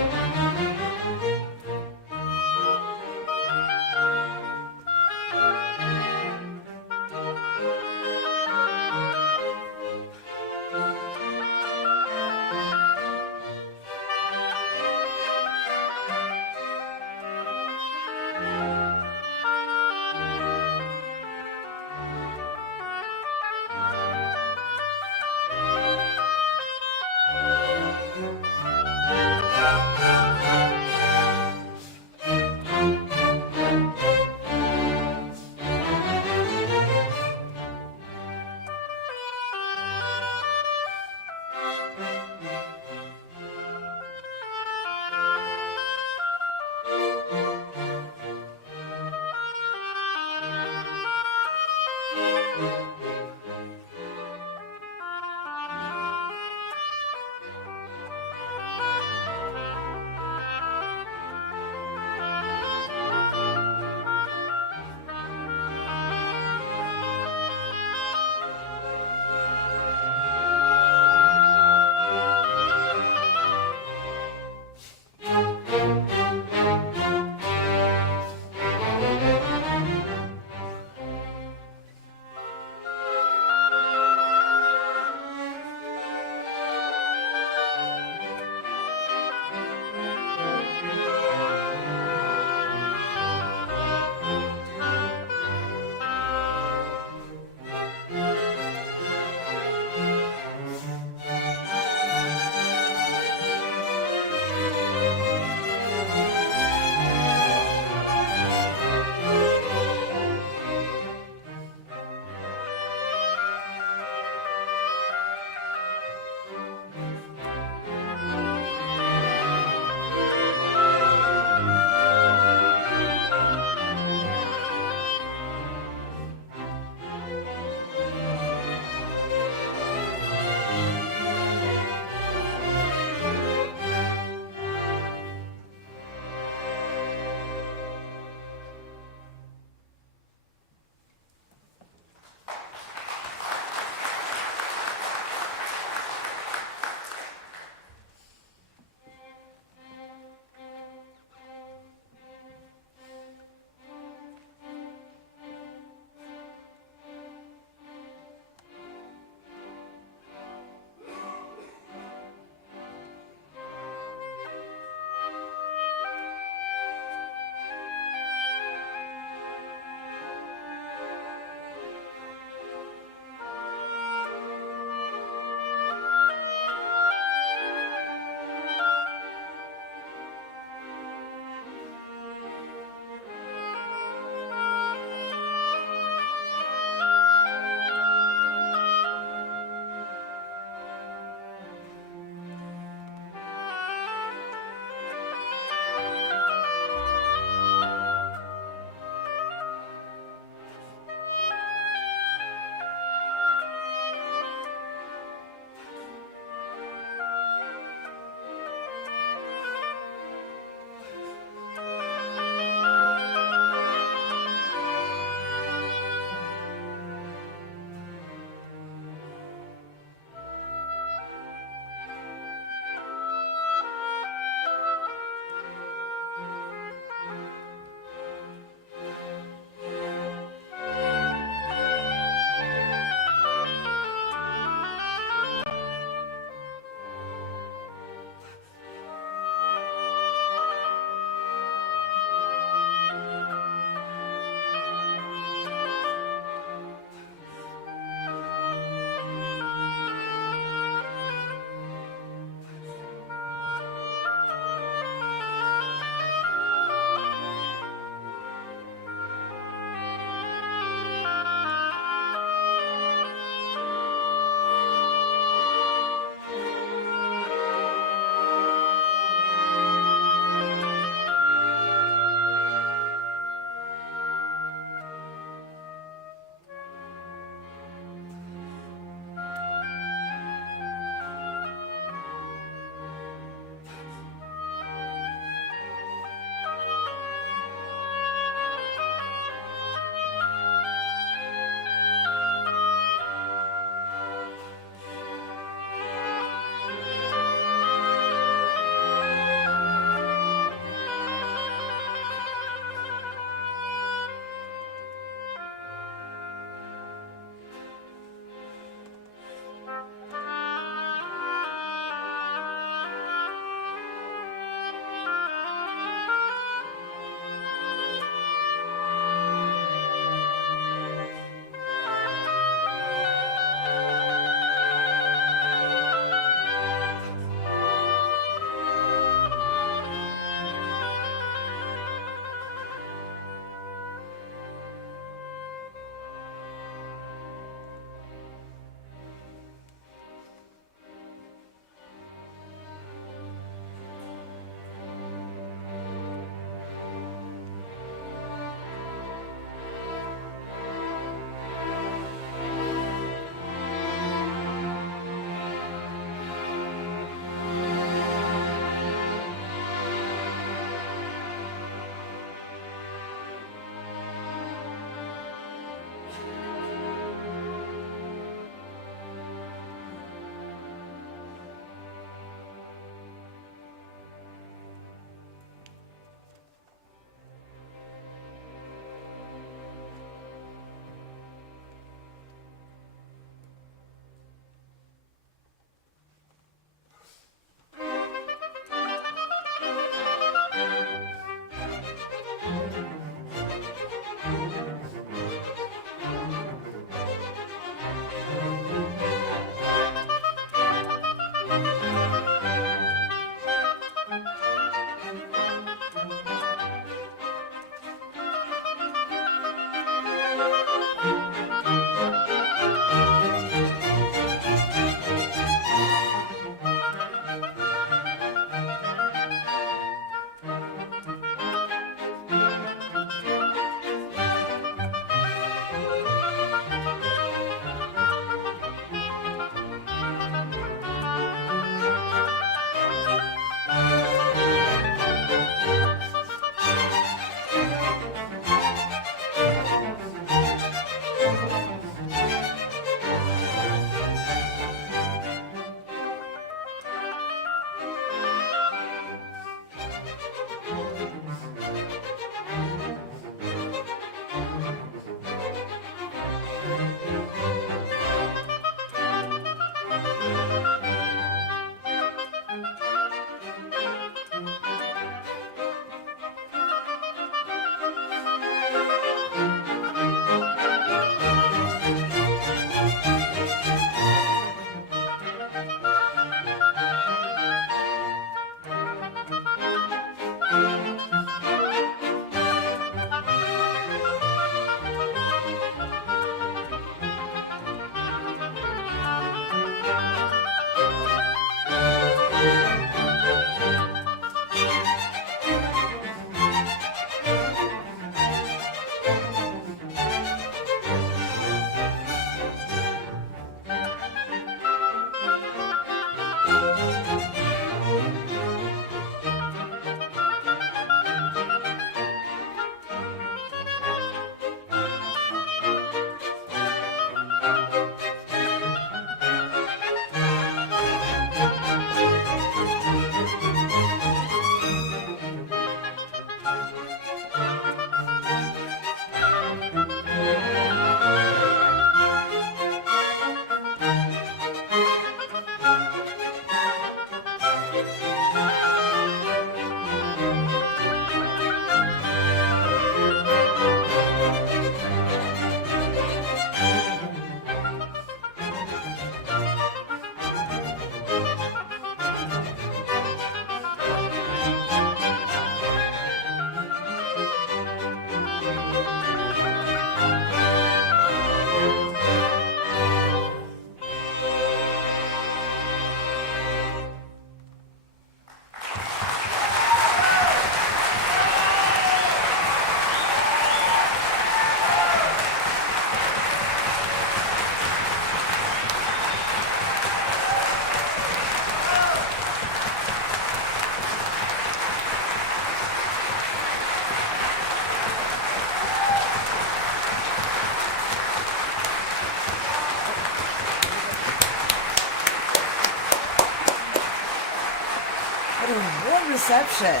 reception.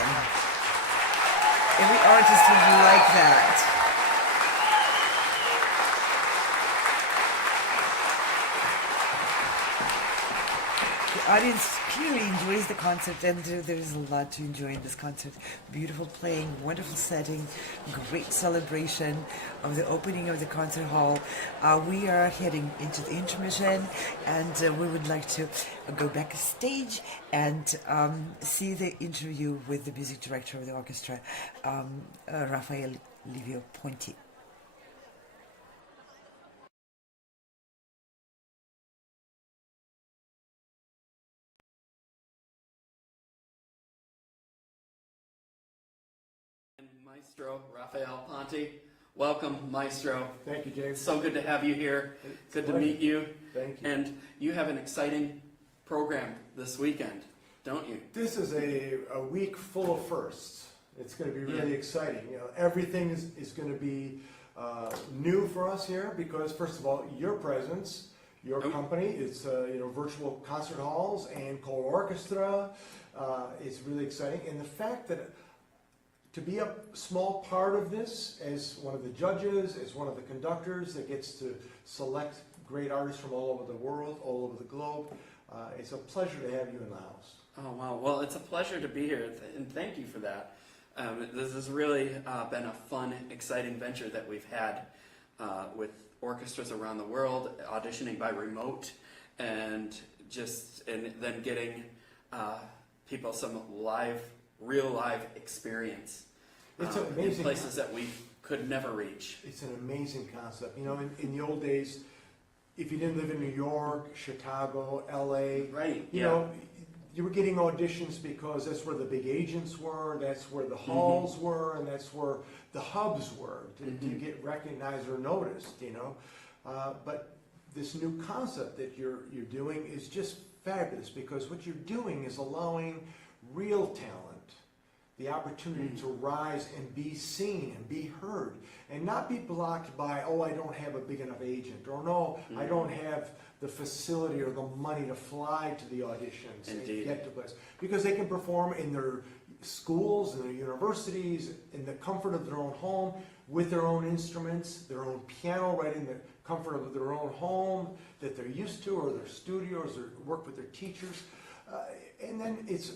Every artist would like that. The audience clearly enjoys the concert, and there is a lot to enjoy in this concert. Beautiful playing, wonderful setting, great celebration of the opening of the concert hall. We are heading into the intermission, and we would like to go backstage and see the interview with the music director of the orchestra, Raffaele Livio Ponti. Maestro Raffaele Ponti. Welcome, Maestro. Thank you, James. So good to have you here. It's Good a to pleasure. meet you. Thank you. And you have an exciting program this weekend, don't you? This is a week full of firsts. It's going to be really exciting. You know, everything is going to be new for us here because, first of all, your presence, your company, it's virtual concert halls and choral orchestra. It's really exciting, and the fact that to be a small part of this as one of the judges, as one of the conductors that gets to select great artists from all over the world, all over the globe, it's a pleasure to have you in the house. Oh, wow. Well, it's a pleasure to be here, and thank you for that. This has really been a fun, exciting venture that we've had with orchestras around the world, auditioning by remote, and then getting people some real live experience It's in amazing. places that we could never reach. It's an amazing concept. You know, in the old days, if you didn't live in New York, Chicago, LA, Right, you know, you were getting auditions because that's where the big agents were, that's where the halls were, and that's where the hubs were to get recognized or noticed, you know. But this new concept that you're doing is just fabulous because what you're doing is allowing real talent the opportunity to rise and be seen and be heard and not be blocked by, oh, I don't have a big enough agent, or no, I don't have the facility or the money to fly to the auditions and get to place. Because they can perform in their schools and their universities in the comfort of their own home with their own instruments, their own piano right in the comfort of their own home that they're used to, or their studios, or work with their teachers. And then it's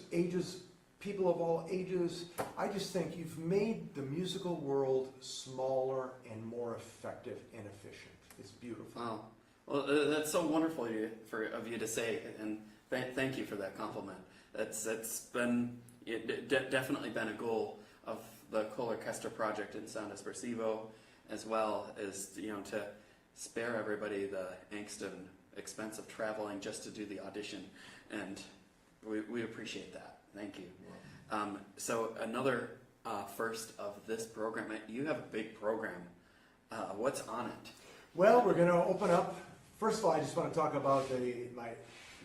people of all ages. I just think you've made the musical world smaller and more effective and efficient. It's beautiful. Wow. Well, that's so wonderful of you to say, and thank you for that compliment. That's definitely been a goal of the Choral Orchestra project in Sound Espressivo, as well as to spare everybody the angst and expense of traveling just to do the audition, and we appreciate that. Thank you. So another first of this program, you have a big program. What's on it? Well, we're going to open up. First of all, I just want to talk about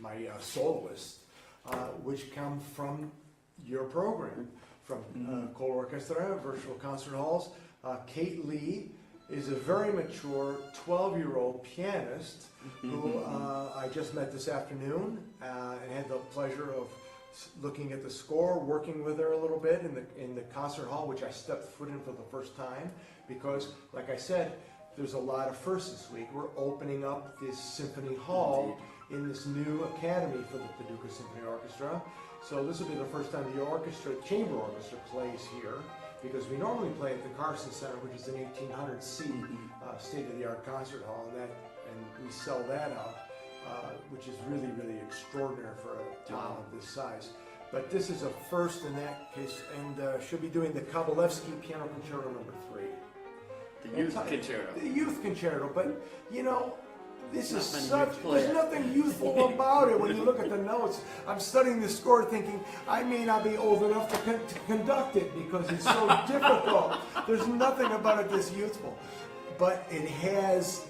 my soloists, which come from your program, from Choral Orchestra, Virtual Concert Halls. Kate Lee is a very mature 12-year-old pianist who I just met this afternoon and had the pleasure of looking at the score, working with her a little bit in the concert hall, which I stepped foot in for the first time, because, like I said, there's a lot of firsts this week. We're opening up this symphony hall in this new academy for the Paducah Symphony Orchestra. So this will be the first time the chamber orchestra plays here, because we normally play at the Carson Center, which is an 1,800-seat state-of-the-art concert hall, and we sell that out. Which is really, really extraordinary for a town of this size. But this is a first in that case, and she'll be doing the Kabalevsky Piano Concerto No. 3. The youth concerto. The youth concerto, but this is there's nothing youthful about it when you look at the notes. I'm studying the score thinking I may not be old enough to conduct it because it's so difficult. There's nothing about it that's youthful. But it has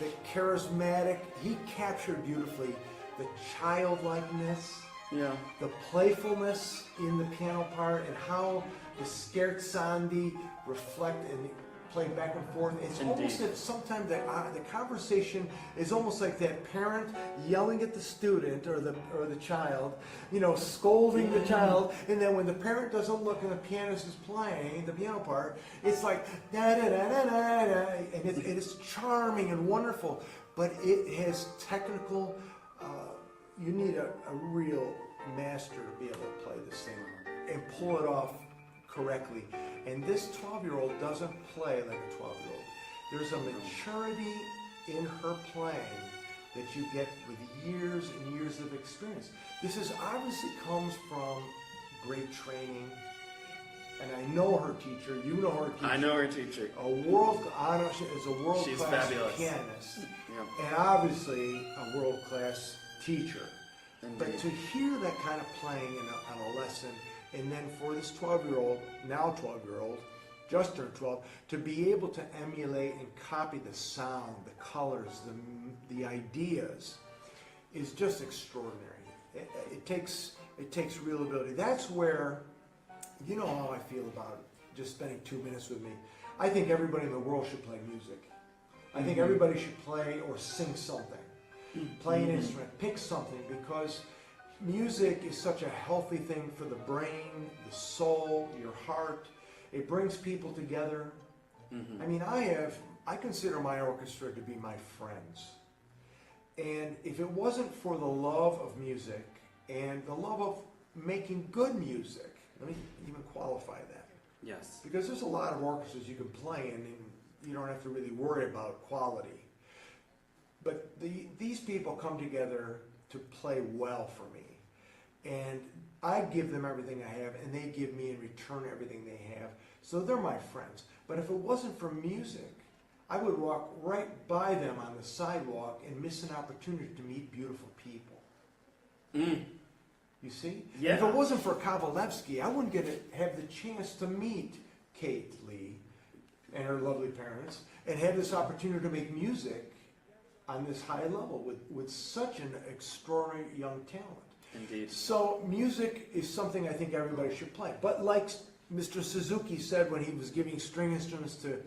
the charismatic, he captured beautifully the childlikeness, the playfulness in the piano part, and how the scherzandi reflect and play back and forth. It's Indeed. almost that sometimes the conversation is almost like that parent yelling at the student or the child, you know, scolding the child, and then when the parent doesn't look and the pianist is playing the piano part, it's like da da da da da da, and it is charming and wonderful, but it has technical. You need a real master to be able to play this thing and pull it off correctly. And this 12-year-old doesn't play like a 12-year-old. There's a maturity in her playing that you get with years and years of experience. This is obviously comes from great training. And I know her teacher. You know her teacher. I know her teacher. She is a She's world-class fabulous. pianist, Yeah. and obviously a world-class teacher. But Indeed. to hear that kind of playing on a lesson, and then for this 12-year-old, now 12-year-old, just turned 12, to be able to emulate and copy the sound, the colors, the ideas, is just extraordinary. It takes real ability. That's where, you know how I feel about just spending 2 minutes with me. I think everybody in the world should play music. I think everybody should play or sing something. Play an instrument, pick something, because music is such a healthy thing for the brain, the soul, your heart. It brings people together. I mean, I consider my orchestra to be my friends. And if it wasn't for the love of music and the love of making good music, let me even qualify that. Yes. Because there's a lot of orchestras you can play in and you don't have to really worry about quality. But these people come together to play well for me. And I give them everything I have, and they give me in return everything they have. So they're my friends. But if it wasn't for music, I would walk right by them on the sidewalk and miss an opportunity to meet beautiful people. You see? Yeah. If it wasn't for Kabalevsky, I wouldn't have the chance to meet Kate Lee and her lovely parents and have this opportunity to make music on this high level with such an extraordinary young talent. Indeed. So music is something I think everybody should play. But like Mr. Suzuki said when he was giving string instruments to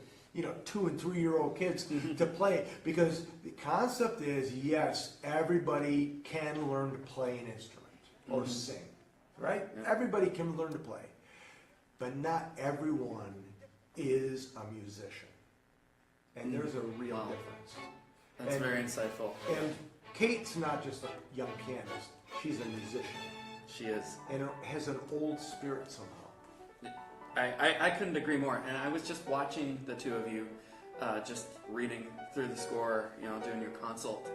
2 and 3 year old kids to play, because the concept is, yes, everybody can learn to play an instrument or sing, right? Yeah. Everybody can learn to play, but not everyone is a musician. And there's a real Wow. difference. That's And- very insightful. And Kate's not just a young pianist, she's a musician. She is. And has an old spirit somehow. I couldn't agree more. And I was just watching the two of you, just reading through the score, doing your consult.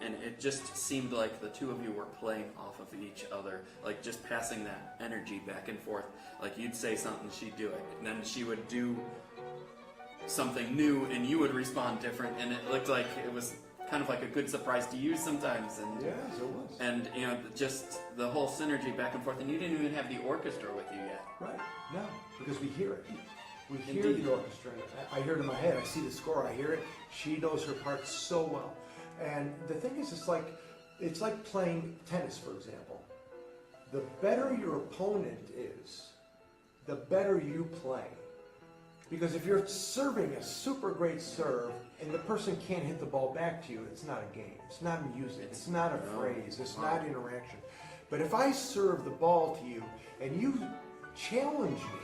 And it just seemed like the two of you were playing off of each other, like just passing that energy back and forth. Like you'd say something, she'd do it. And then she would do something new and you would respond different. And it looked like it was kind of like a good surprise to you sometimes. And Yes, it was. and just the whole synergy back and forth. And you didn't even have the orchestra with you yet. Right, no, because we hear it. We hear Indeed. the orchestra. I hear it in my head. I see the score. I hear it. She knows her part so well. And the thing is, it's like playing tennis, for example. The better your opponent is, the better you play. Because if you're serving a super great serve and the person can't hit the ball back to you, it's not a game. It's not music. It's not a phrase. It's not interaction. But if I serve the ball to you and you challenge me,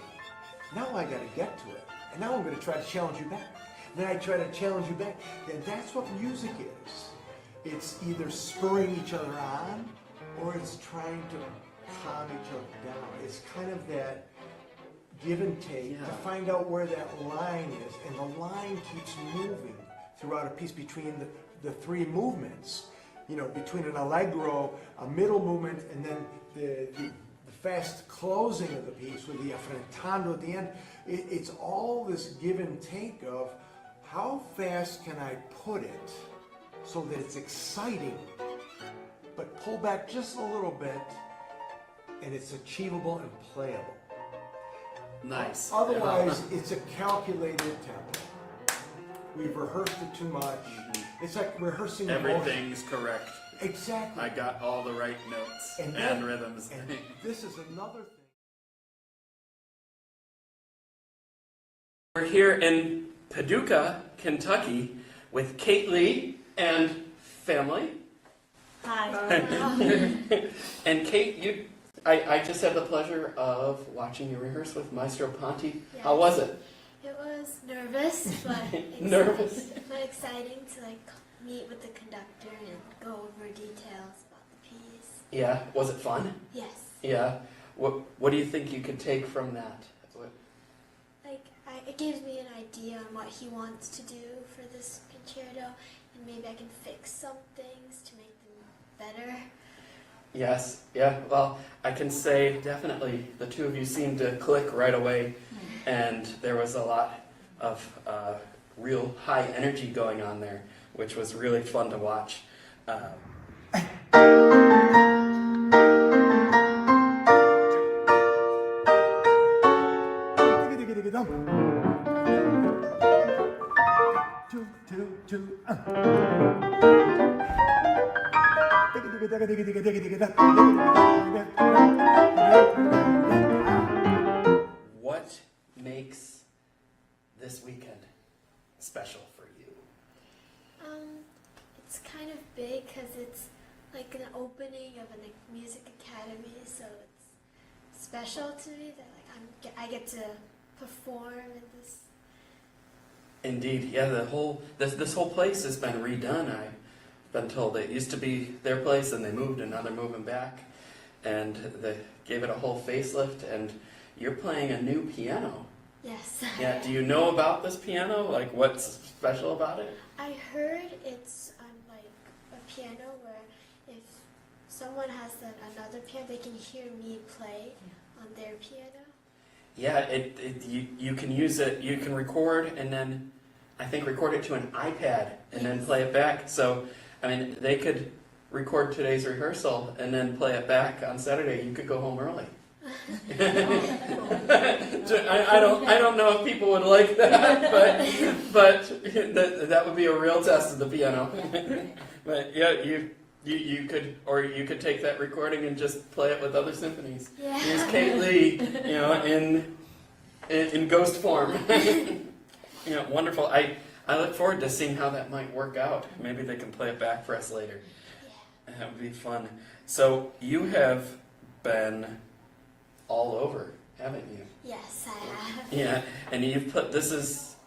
now I got to get to it. And now I'm going to try to challenge you back. Then I try to challenge you back. And that's what music is. It's either spurring each other on or it's trying to calm each other down. It's kind of that give and take to find out where that line is. And the line keeps moving throughout a piece between the three movements. Between an allegro, a middle movement, and then the fast closing of the piece with the affrettando at the end. It's all this give and take of how fast can I put it so that it's exciting, but pull back just a little bit and it's achievable and playable. Nice. Otherwise, it's a calculated tempo. We've rehearsed it too much. It's like rehearsing Everything's correct. Exactly. I got all the right notes and rhythms. And this is another thing. We're here in Paducah, Kentucky, with Kate Lee and family. Hi. And Kate, I just had the pleasure of watching you rehearse with Maestro Ponti. Yes. How was it? It was nervous, but Nervous? but exciting to like meet with the conductor and go over details about the piece. Yeah. Was it fun? Yes. Yeah. What do you think you could take from that? It gives me an idea on what he wants to do for this concerto, and maybe I can fix some things to make them better. Yes. Yeah. Well, I can say definitely the two of you seemed to click right away, and there was a lot of real high energy going on there, which was really fun to watch. What makes this weekend special for you? It's kind of big because it's like an opening of a music academy, so it's special to me that like I get to perform in this. Indeed, yeah. This whole place has been redone. I've been told it used to be their place, and they moved, and now they're moving back, and they gave it a whole facelift. And you're playing a new piano. Yes. Yeah. Do you know about this piano? Like, what's special about it? I heard it's like a piano where if someone has another piano, they can hear me play on their piano. Yeah. You can use it. You can record, and then I think record it to an iPad, and then play it back. So, I mean, they could record today's rehearsal and then play it back on Saturday. You could go home early. I don't know if people would like that, but that would be a real test of the piano. But yeah, you could take that recording and just play it with other symphonies. Yeah. Here's Kate Lee, in ghost form. Wonderful. I look forward to seeing how that might work out. Maybe they can play it back for us later. Yeah. That would be fun. So you have been all over, haven't you? Yes, I have. Yeah, and you've put is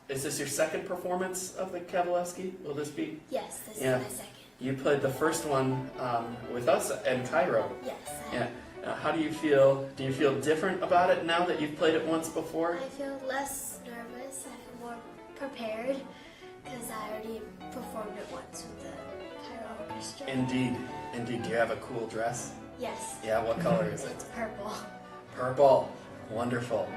this your second performance of the Kabalevsky? Will this be? Yes, this Yeah. is my second. You played the first one with us in Cairo. Yes, I Yeah. have. How do you feel? Do you feel different about it now that you've played it once before? I feel less nervous. I feel more prepared because I already performed it once with the Cairo Orchestra. Indeed. Do you have a cool dress? Yes. Yeah. What color is it? It's purple. Purple. Wonderful.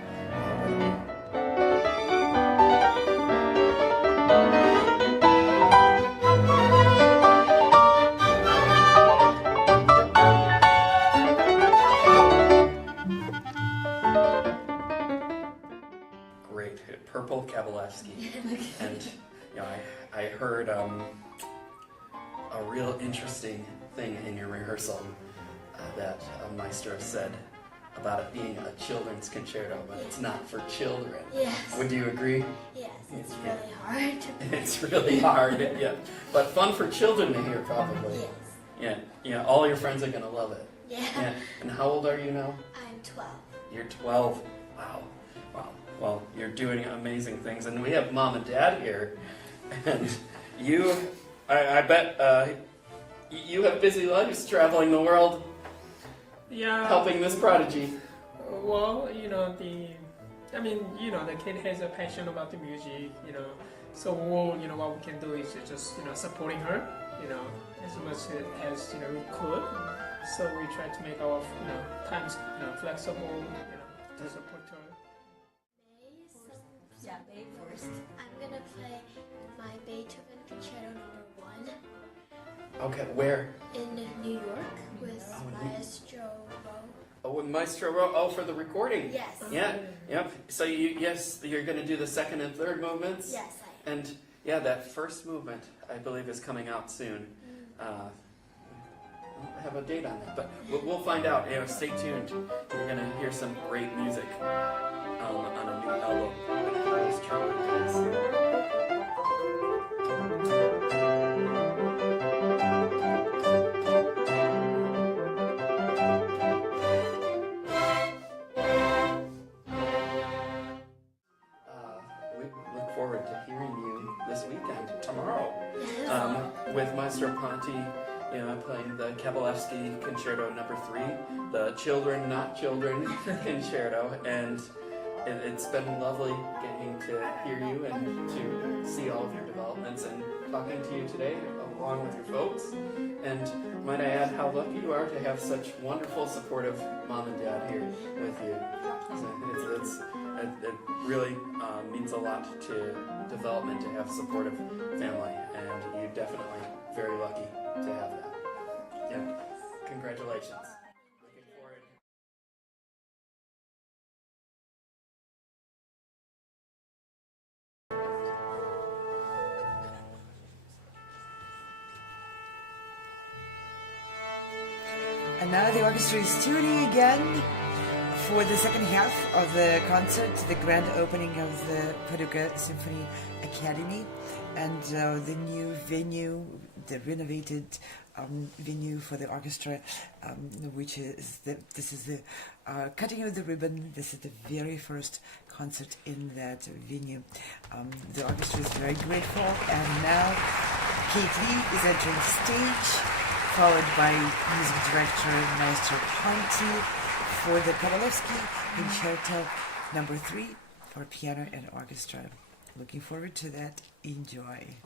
Great. Purple Kabalevsky. And I heard a real interesting thing in your rehearsal that a maestro said about it being a children's concerto, but it's not for children. Yes. Would you agree? Yes, it's really hard. It's really hard, yeah. But fun for children to hear, probably. Yes. Yeah, all your friends are going to love it. Yeah. Yeah. And how old are you now? I'm 12. You're 12. Wow. Well, you're doing amazing things. And we have Mom and Dad here. And I bet you have busy lives traveling the world. Yeah. Helping this prodigy. Well, the kid has a passion about the music, So all, what we can do is just, supporting her, as much as, we could. So we try to make our, times, flexible, to support her. Yeah, May 1st. I'm gonna play my Beethoven Concerto No. 1. Okay, where? In New York with Maestro Rowe. Oh, with Maestro Rowe. Oh, for the recording. Yes. Yeah. Yep. So you're going to do the second and third movements. Yes, I am. And yeah, that first movement I believe is coming out soon. I don't have a date on that, but we'll find out. Stay tuned. You're going to hear some great music on a new album. Yes, truly it is. We look forward to hearing you this weekend, tomorrow, with Maestro Ponti. You know, I'm playing the Kabalevsky Concerto Number 3, the Children Not Children Concerto, and it's been lovely getting to hear you and to see all of your developments and talking to you today along with your folks. And might I add how lucky you are to have such wonderful, supportive mom and dad here with you. It really means a lot to development to have a supportive family, and you're definitely very lucky to have that. Yeah, congratulations. Looking forward. And now the orchestra is tuning again for the second half of the concert, the grand opening of the Paducah Symphony Academy, and the new venue, the renovated venue for the orchestra, which is this is the cutting of the ribbon. This is the very first concert in that venue. The orchestra is very grateful, and now Kate Lee is entering the stage, followed by music director Maestro Ponti for the Kabalevsky Concerto Number 3 for piano and orchestra. Looking forward to that. Enjoy.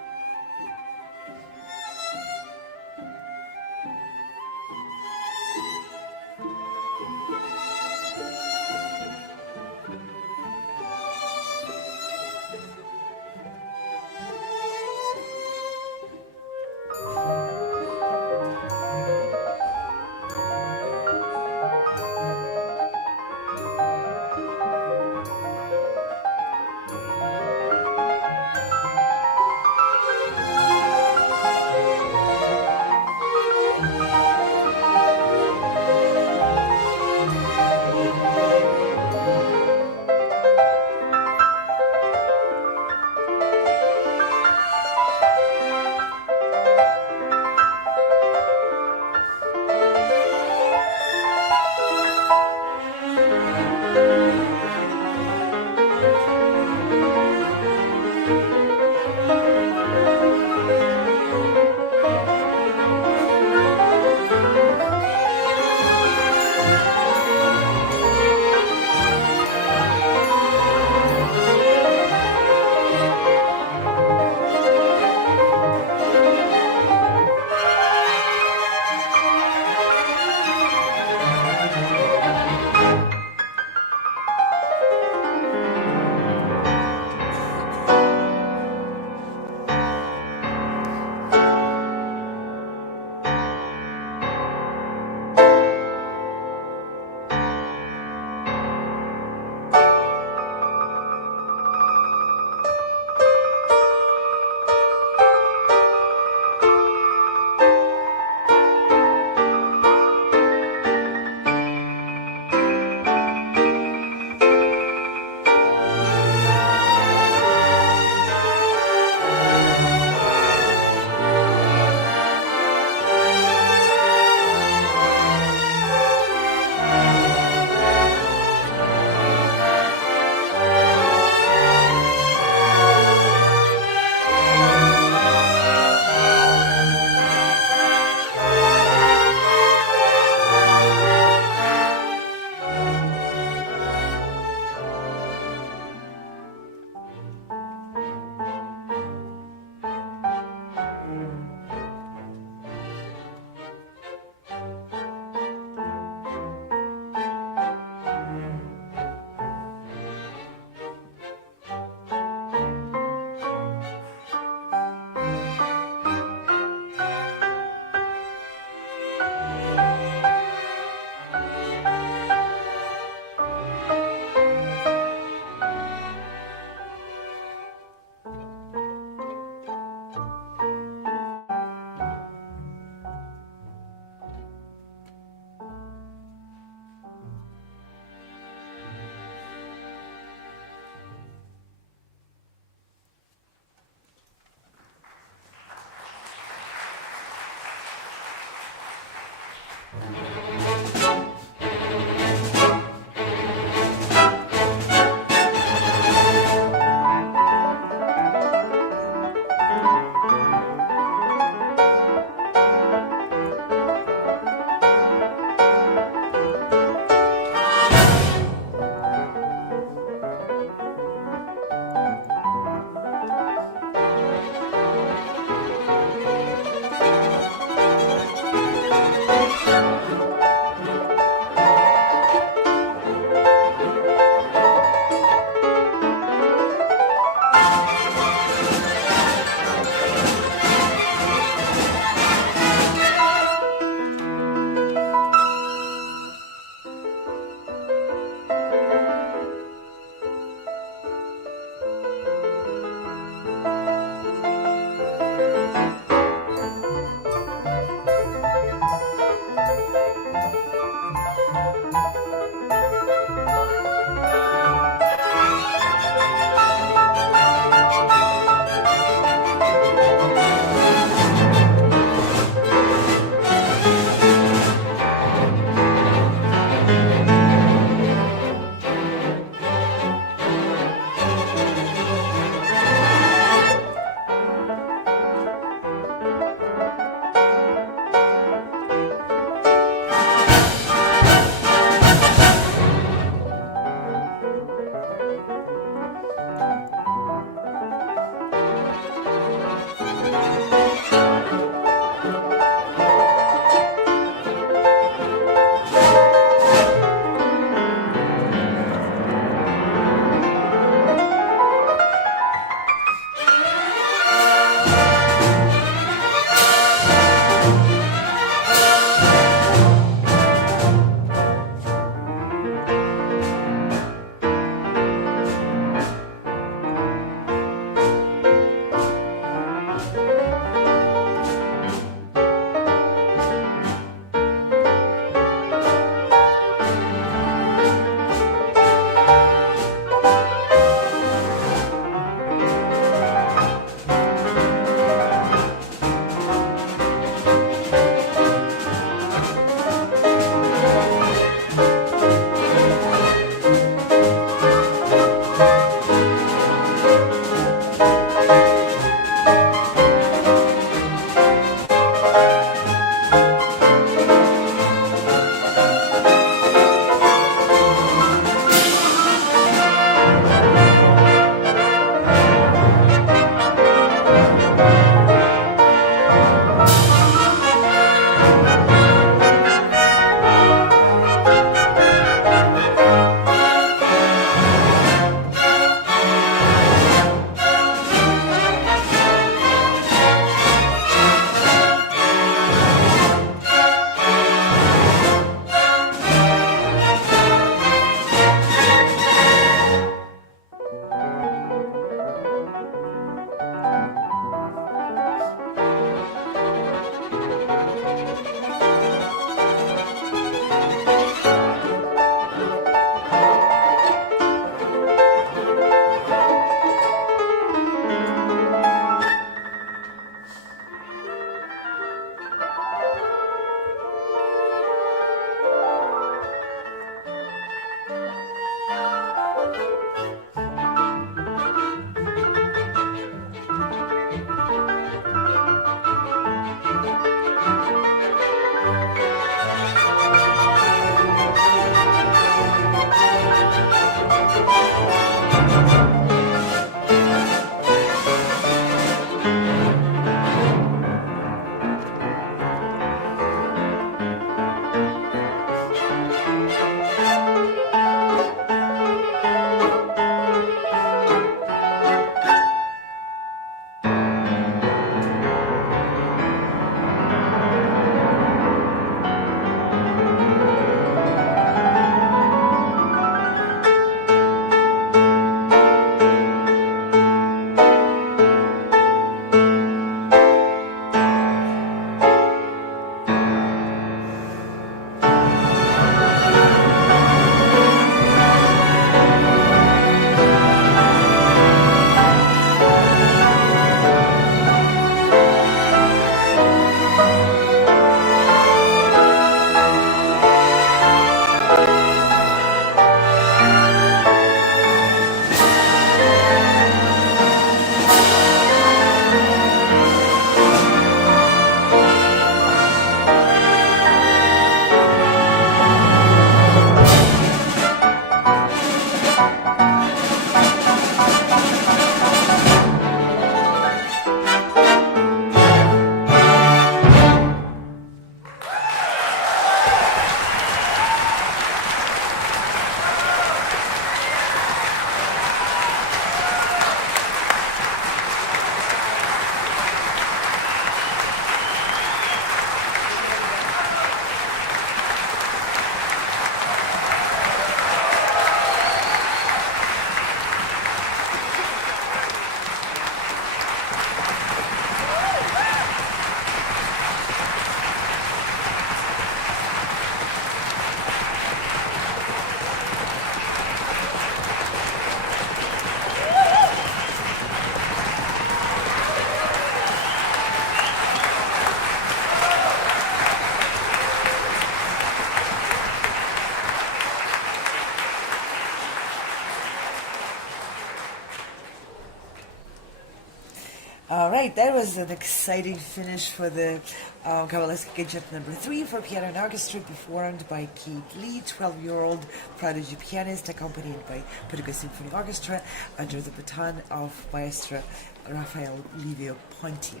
All right, that was an exciting finish for the Kabalevsky Concerto number 3 for piano and orchestra, performed by Kate Lee, 12-year-old prodigy pianist, accompanied by Paducah Symphony Orchestra under the baton of Maestro Raffaele Livio Ponti.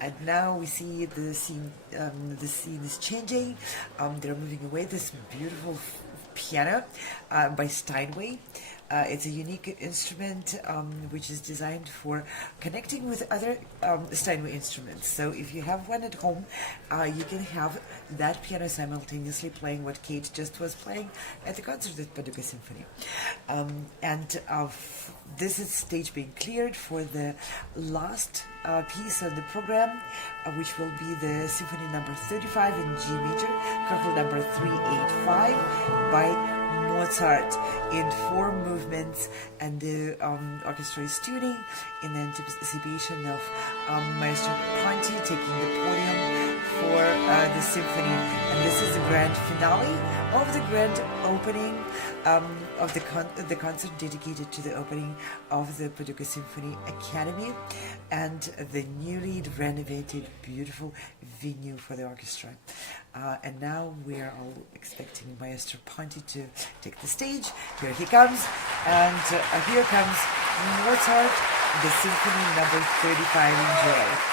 And now we see the scene is changing. They're moving away. This beautiful piano by Steinway. It's a unique instrument which is designed for connecting with other Steinway instruments. So if you have one at home, you can have that piano simultaneously playing what Kate just was playing at the concert at Paducah Symphony. This is stage being cleared for the last piece of the program, which will be the Symphony number 35 in G major, Chorale number 385 by Mozart in 4 movements, and the orchestra is tuning in anticipation of Maestro Ponti taking the podium for the symphony. And this is the grand finale of the grand opening of the concert dedicated to the opening of the Paducah Symphony Academy and the newly renovated beautiful venue for the orchestra. And now we are all expecting Maestro Ponti to take the stage. Here he comes, and here comes Mozart, the Symphony number 35. Enjoy.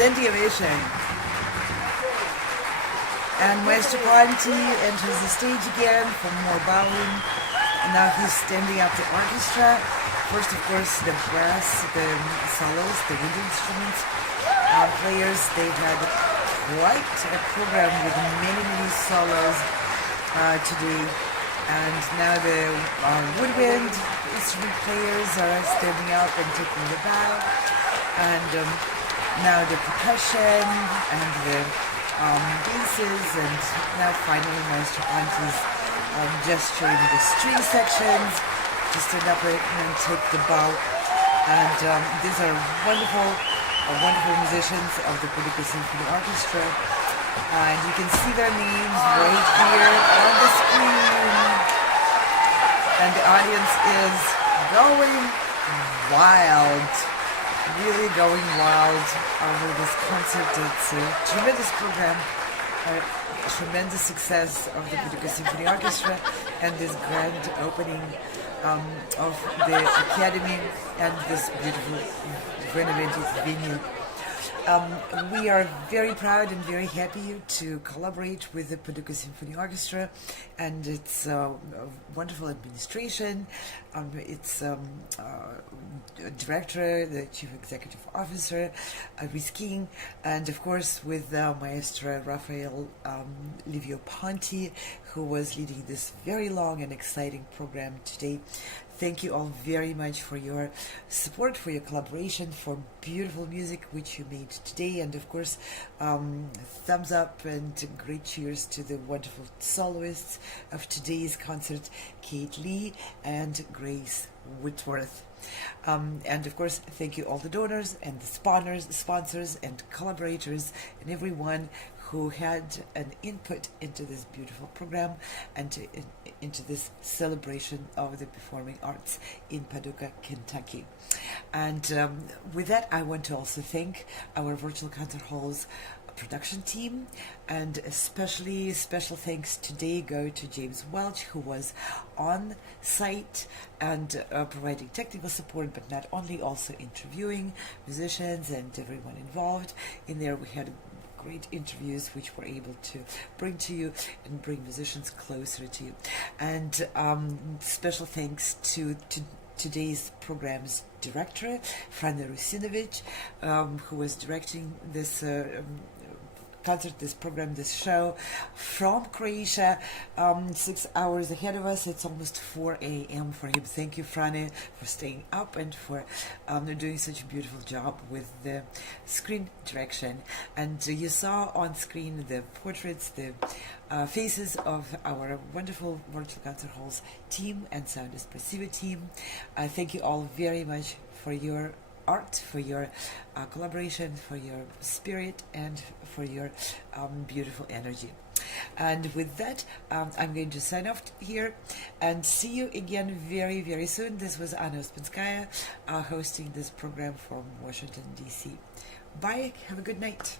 standing ovation. And Maestro Ponti enters the stage again for more bowing. And now he's standing up the orchestra. First, of course, the brass, the solos, the wind instruments players. They had quite a program with many, many solos today. And now the woodwind instrument players are standing up and taking the bow. And now the percussion and the basses, and now finally Maestro Ponti's gesturing the string sections to stand up and take the bow. And these are wonderful musicians of the Paducah Symphony Orchestra. And you can see their names right here on the screen. And the audience is going wild. Really going wild over this concert. It's a tremendous program, a tremendous success of the Paducah Symphony Orchestra, and this grand opening of the Academy and this beautiful renovated venue. We are very proud and very happy to collaborate with the Paducah Symphony Orchestra and its wonderful administration, its director, the chief executive officer, King, and of course with Maestro Raffaele Livio Ponti, who was leading this very long and exciting program today. Thank you all very much for your support, for your collaboration, for beautiful music which you made today, and of course thumbs up and great cheers to the wonderful soloists of today's concert, Kate Lee and Grace Whitworth. And of course, thank you all the donors and the sponsors and collaborators and everyone who had an input into this beautiful program and into this celebration of the performing arts in Paducah, Kentucky. And with that, I want to also thank our virtual concert halls production team, and especially special thanks today go to James Welch, who was on site and providing technical support, but not only, also interviewing musicians and everyone involved. In there we had great interviews which we're able to bring to you and bring musicians closer to you. And special thanks to today's program's director, Frane Rusinovic, who was directing this concert, this program, this show from Croatia, 6 hours ahead of us. It's almost 4 a.m. for him. Thank you, Frane, for staying up and for doing such a beautiful job with the screen direction. And you saw on screen the portraits, the faces of our wonderful virtual concert halls team and Sound Espressiva team. Thank you all very much for your art, for your collaboration, for your spirit, and for your beautiful energy. And with that, I'm going to sign off here and see you again very, very soon. This was Anna Uspinskaya hosting this program from Washington, D.C. Bye. Have a good night.